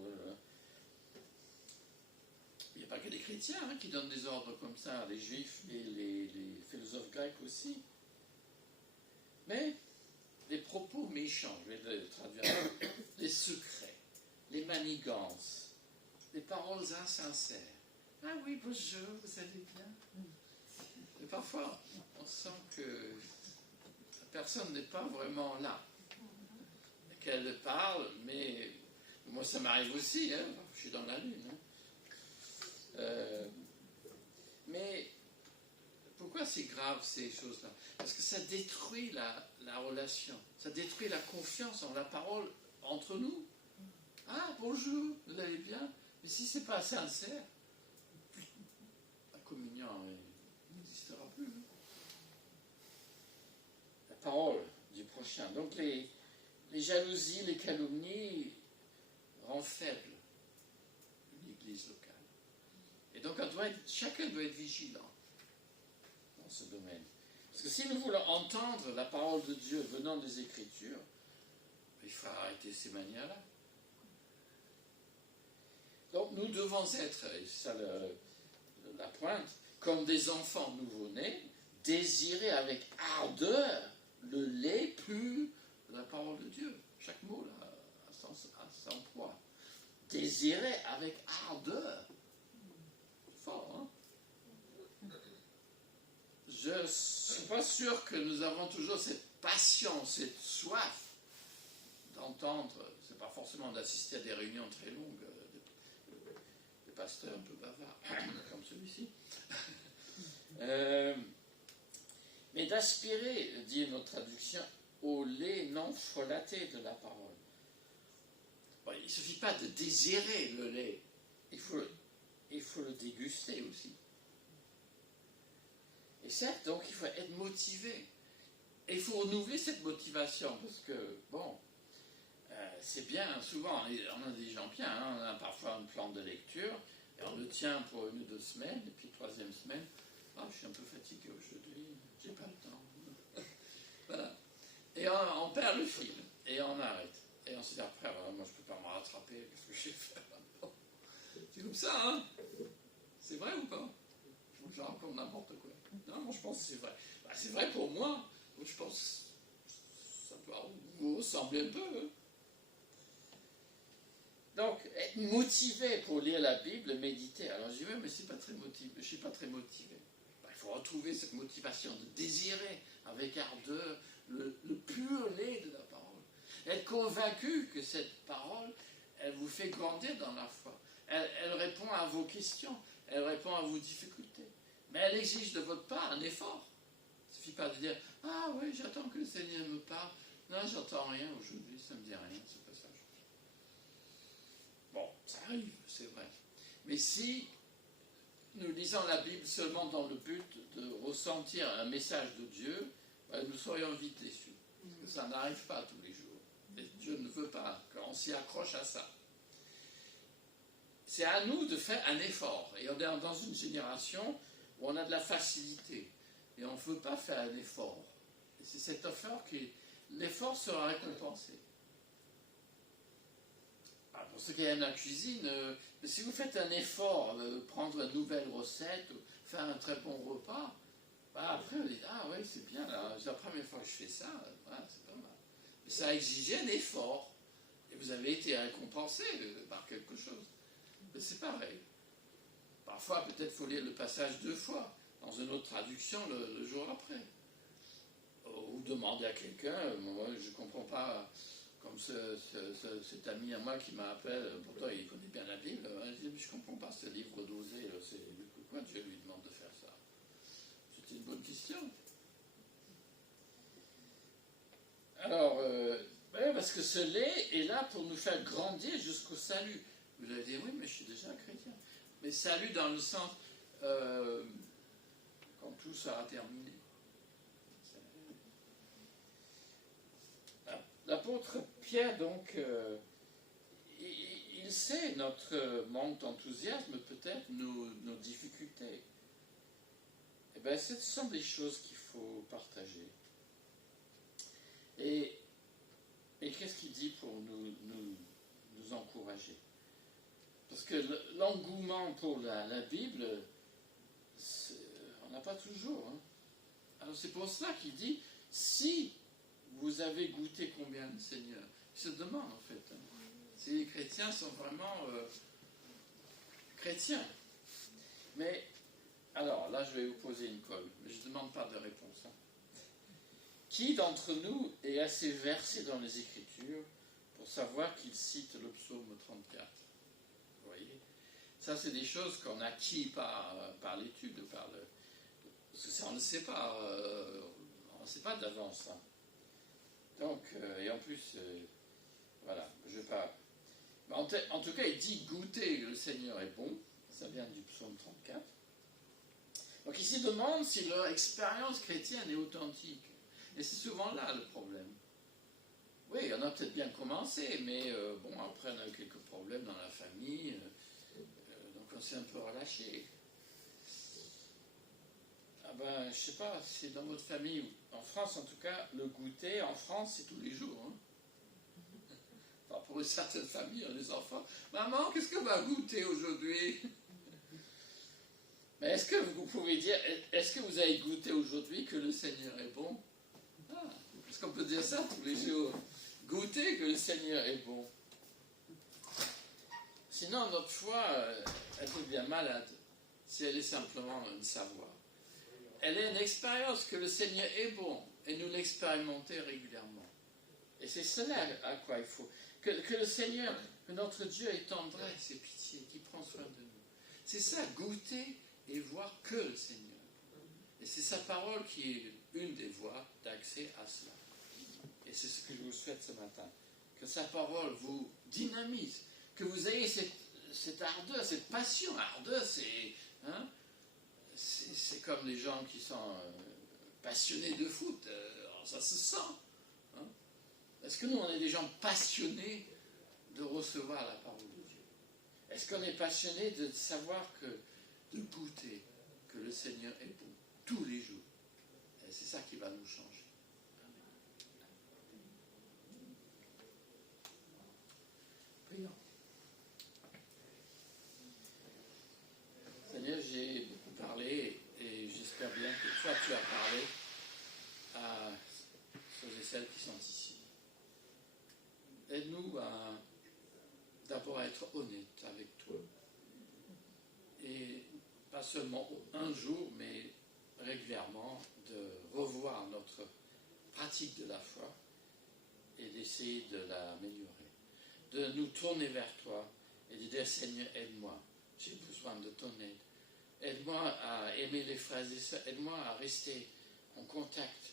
Il n'y a pas que les chrétiens qui donnent des ordres comme ça, les juifs et les philosophes grecs aussi. Mais les propos méchants, je vais le traduire, les secrets, les manigances, les paroles insincères. Ah oui, bonjour, vous allez bien? Et parfois, on sent que personne n'est pas vraiment là. Qu'elle parle, mais moi ça m'arrive aussi, hein, je suis dans la lune. Mais pourquoi c'est grave ces choses-là? Parce que ça détruit la relation, ça détruit la confiance en la parole entre nous. Ah, bonjour, vous allez bien? Mais si c'est pas sincère, la communion n'existera plus. La parole du prochain. Donc les jalousies, les calomnies rendent faible l'Église locale. Et donc chacun doit être vigilant dans ce domaine. Parce que si nous voulons entendre la parole de Dieu venant des Écritures, il faut arrêter ces manières-là. Donc nous devons être, et c'est ça la pointe, comme des enfants nouveau-nés, désirer avec ardeur le lait pur de la parole de Dieu. Chaque mot là, a son poids. Désirer avec ardeur. C'est fort, hein? Je ne suis pas sûr que nous avons toujours cette passion, cette soif d'entendre, c'est pas forcément d'assister à des réunions très longues, des pasteurs un peu bavards, comme celui-ci. Mais d'aspirer, dit notre traduction, au lait non frelaté de la parole. Bon, il ne suffit pas de désirer le lait, il faut le déguster aussi. Et certes, donc, il faut être motivé. Et il faut renouveler cette motivation, parce que, bon, c'est bien, souvent, on a des gens bien, hein, on a parfois une plante de lecture, et on le tient pour 1 ou 2 semaines, et puis 3e semaine, je suis un peu fatigué aujourd'hui, j'ai pas le temps. Voilà. Et on perd le fil, et on arrête. Et on se dit après, moi je peux pas me rattraper, qu'est-ce que je vais faire maintenant? C'est comme ça, hein? C'est vrai ou pas? Je raconte n'importe quoi. Non, moi je pense que c'est vrai. C'est vrai pour moi, je pense que ça doit vous ressembler un peu. Hein? Donc, être motivé pour lire la Bible, méditer. Alors je dis, mais c'est pas très motivé, je ne suis pas très motivé. Il faut retrouver cette motivation de désirer avec ardeur le pur lait de la parole. Être convaincu que cette parole, elle vous fait grandir dans la foi. Elle répond à vos questions, elle répond à vos difficultés. Mais elle exige de votre part un effort. Il ne suffit pas de dire, ah oui, j'attends que le Seigneur me parle. Non, j'entends rien aujourd'hui, ça ne me dit rien, ce passage. Bon, ça arrive, c'est vrai. Mais si nous lisons la Bible seulement dans le but de ressentir un message de Dieu, nous serions vite déçus. Parce que ça n'arrive pas tous les jours. Et Dieu ne veut pas qu'on s'y accroche à ça. C'est à nous de faire un effort. Et on est dans une génération où on a de la facilité. Et on ne veut pas faire un effort. Et c'est cet effort l'effort sera récompensé. Pour ceux qui aiment la cuisine, si vous faites un effort, prendre une nouvelle recette, faire un très bon repas, après on dit, ah oui, c'est bien, c'est la première fois que je fais ça, c'est pas mal. Mais ça a exigé un effort, et vous avez été récompensé par quelque chose. Mais c'est pareil. Parfois, peut-être il faut lire le passage 2 fois, dans une autre traduction le jour après. Ou demander à quelqu'un, moi je ne comprends pas, comme cet ami à moi qui m'appelle, pourtant il connaît bien la Bible, il dit, mais je ne comprends pas ce livre d'Osée, pourquoi Dieu lui demande de faire ça? C'est une bonne question. Alors, parce que ce lait est là pour nous faire grandir jusqu'au salut. Vous allez dire, oui, mais je suis déjà un chrétien. Mais salut dans le sens, quand tout sera terminé. L'apôtre Pierre, donc, il sait notre manque d'enthousiasme, peut-être nos difficultés. Eh bien, ce sont des choses qu'il faut partager. Et qu'est-ce qu'il dit pour nous encourager? Parce que l'engouement pour la Bible, on n'a pas toujours. Hein. Alors c'est pour cela qu'il dit, si vous avez goûté combien de Seigneur? Il se demande en fait. Hein, si les chrétiens sont vraiment chrétiens. Mais, alors là je vais vous poser une colle, mais je ne demande pas de réponse. Hein. Qui d'entre nous est assez versé dans les Écritures pour savoir qu'il cite le psaume 34? Vous voyez? Ça, c'est des choses qu'on acquis par l'étude, parce que ça, on ne sait pas. On ne sait pas d'avance. Hein. Donc, et en plus, voilà, je vais pas... En tout cas, il dit goûter, le Seigneur est bon. Ça vient du psaume 34. Donc, il se demande si leur expérience chrétienne est authentique. Et c'est souvent là le problème. Oui, on a peut-être bien commencé, mais bon, après, on a eu quelques problèmes dans la famille. Donc, on s'est un peu relâché. Ah ben, je sais pas, c'est dans votre famille, en France en tout cas, le goûter, en France, c'est tous les jours. Hein. Enfin, pour une certaine famille, les enfants, maman, qu'est-ce qu'on va goûter aujourd'hui? Mais est-ce que vous pouvez dire, est-ce que vous avez goûté aujourd'hui que le Seigneur est bon? Est-ce qu'on peut dire ça tous les jours? Goûter que le Seigneur est bon. Sinon, notre foi, elle devient malade, si elle est simplement un savoir. Elle est une expérience que le Seigneur est bon, et nous l'expérimentons régulièrement. Et c'est cela à quoi il faut. Que le Seigneur, que notre Dieu est tendresse et pitié, qui prend soin de nous. C'est ça, goûter et voir que le Seigneur. Et c'est sa parole qui est une des voies d'accès à cela. Et c'est ce que je vous souhaite ce matin. Que sa parole vous dynamise, que vous ayez cette ardeur, cette passion. Ardeur, c'est comme les gens qui sont passionnés de foot. Alors ça se sent. Hein. Est-ce que nous, on est des gens passionnés de recevoir la parole de Dieu? Est-ce qu'on est passionné de savoir de goûter que le Seigneur est bon tous les jours? Et c'est ça qui va nous changer. Prions. Seigneur, j'ai beaucoup parlé et j'espère bien que toi, tu as parlé à ceux et celles qui sont ici. Aide-nous d'abord à être honnêtes avec toi. Et pas seulement un jour, mais régulièrement, de revoir notre pratique de la foi et d'essayer de l'améliorer. De nous tourner vers toi et de dire, Seigneur, aide-moi, j'ai besoin de ton aide. Aide-moi à aimer les frères et sœurs, aide-moi à rester en contact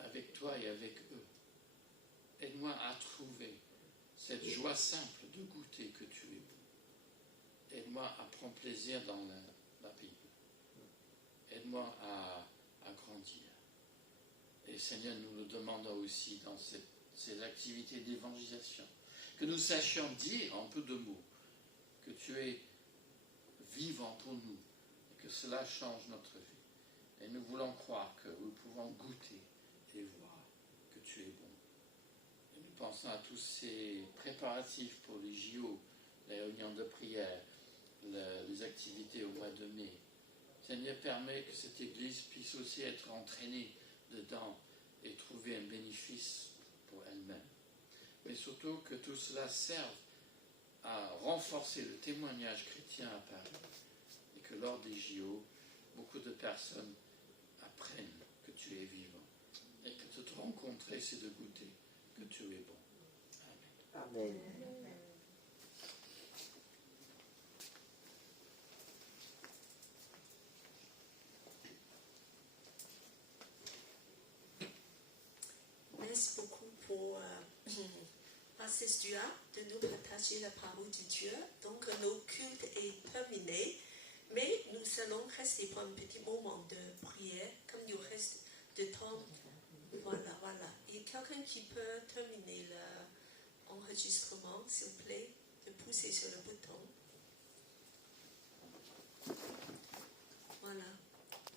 avec toi et avec eux. Aide-moi à trouver cette joie simple de goûter que tu es bon. Aide-moi à prendre plaisir dans la Bible. Aide-moi à grandir. Et Seigneur, nous le demandons aussi dans ces activités d'évangélisation. Que nous sachions dire en peu de mots que tu es vivant pour nous et que cela change notre vie. Et nous voulons croire que nous pouvons goûter et voir que tu es bon. Et nous pensons à tous ces préparatifs pour les JO, les réunions de prière, les activités au mois de mai. Seigneur, permet que cette Église puisse aussi être entraînée dedans et trouver un bénéfice pour elle-même. Mais surtout que tout cela serve à renforcer le témoignage chrétien à Paris. Et que lors des JO, beaucoup de personnes apprennent que tu es vivant. Et que de te rencontrer, c'est de goûter que tu es bon. Amen. Amen. Merci beaucoup pour Pasteur Stuart de nous partager la parole de Dieu. Donc, nos cultes est terminé, mais nous allons rester pour un petit moment de prière, comme il reste de temps. Voilà. Et quelqu'un qui peut terminer l'enregistrement, s'il vous plaît, de pousser sur le bouton. Voilà.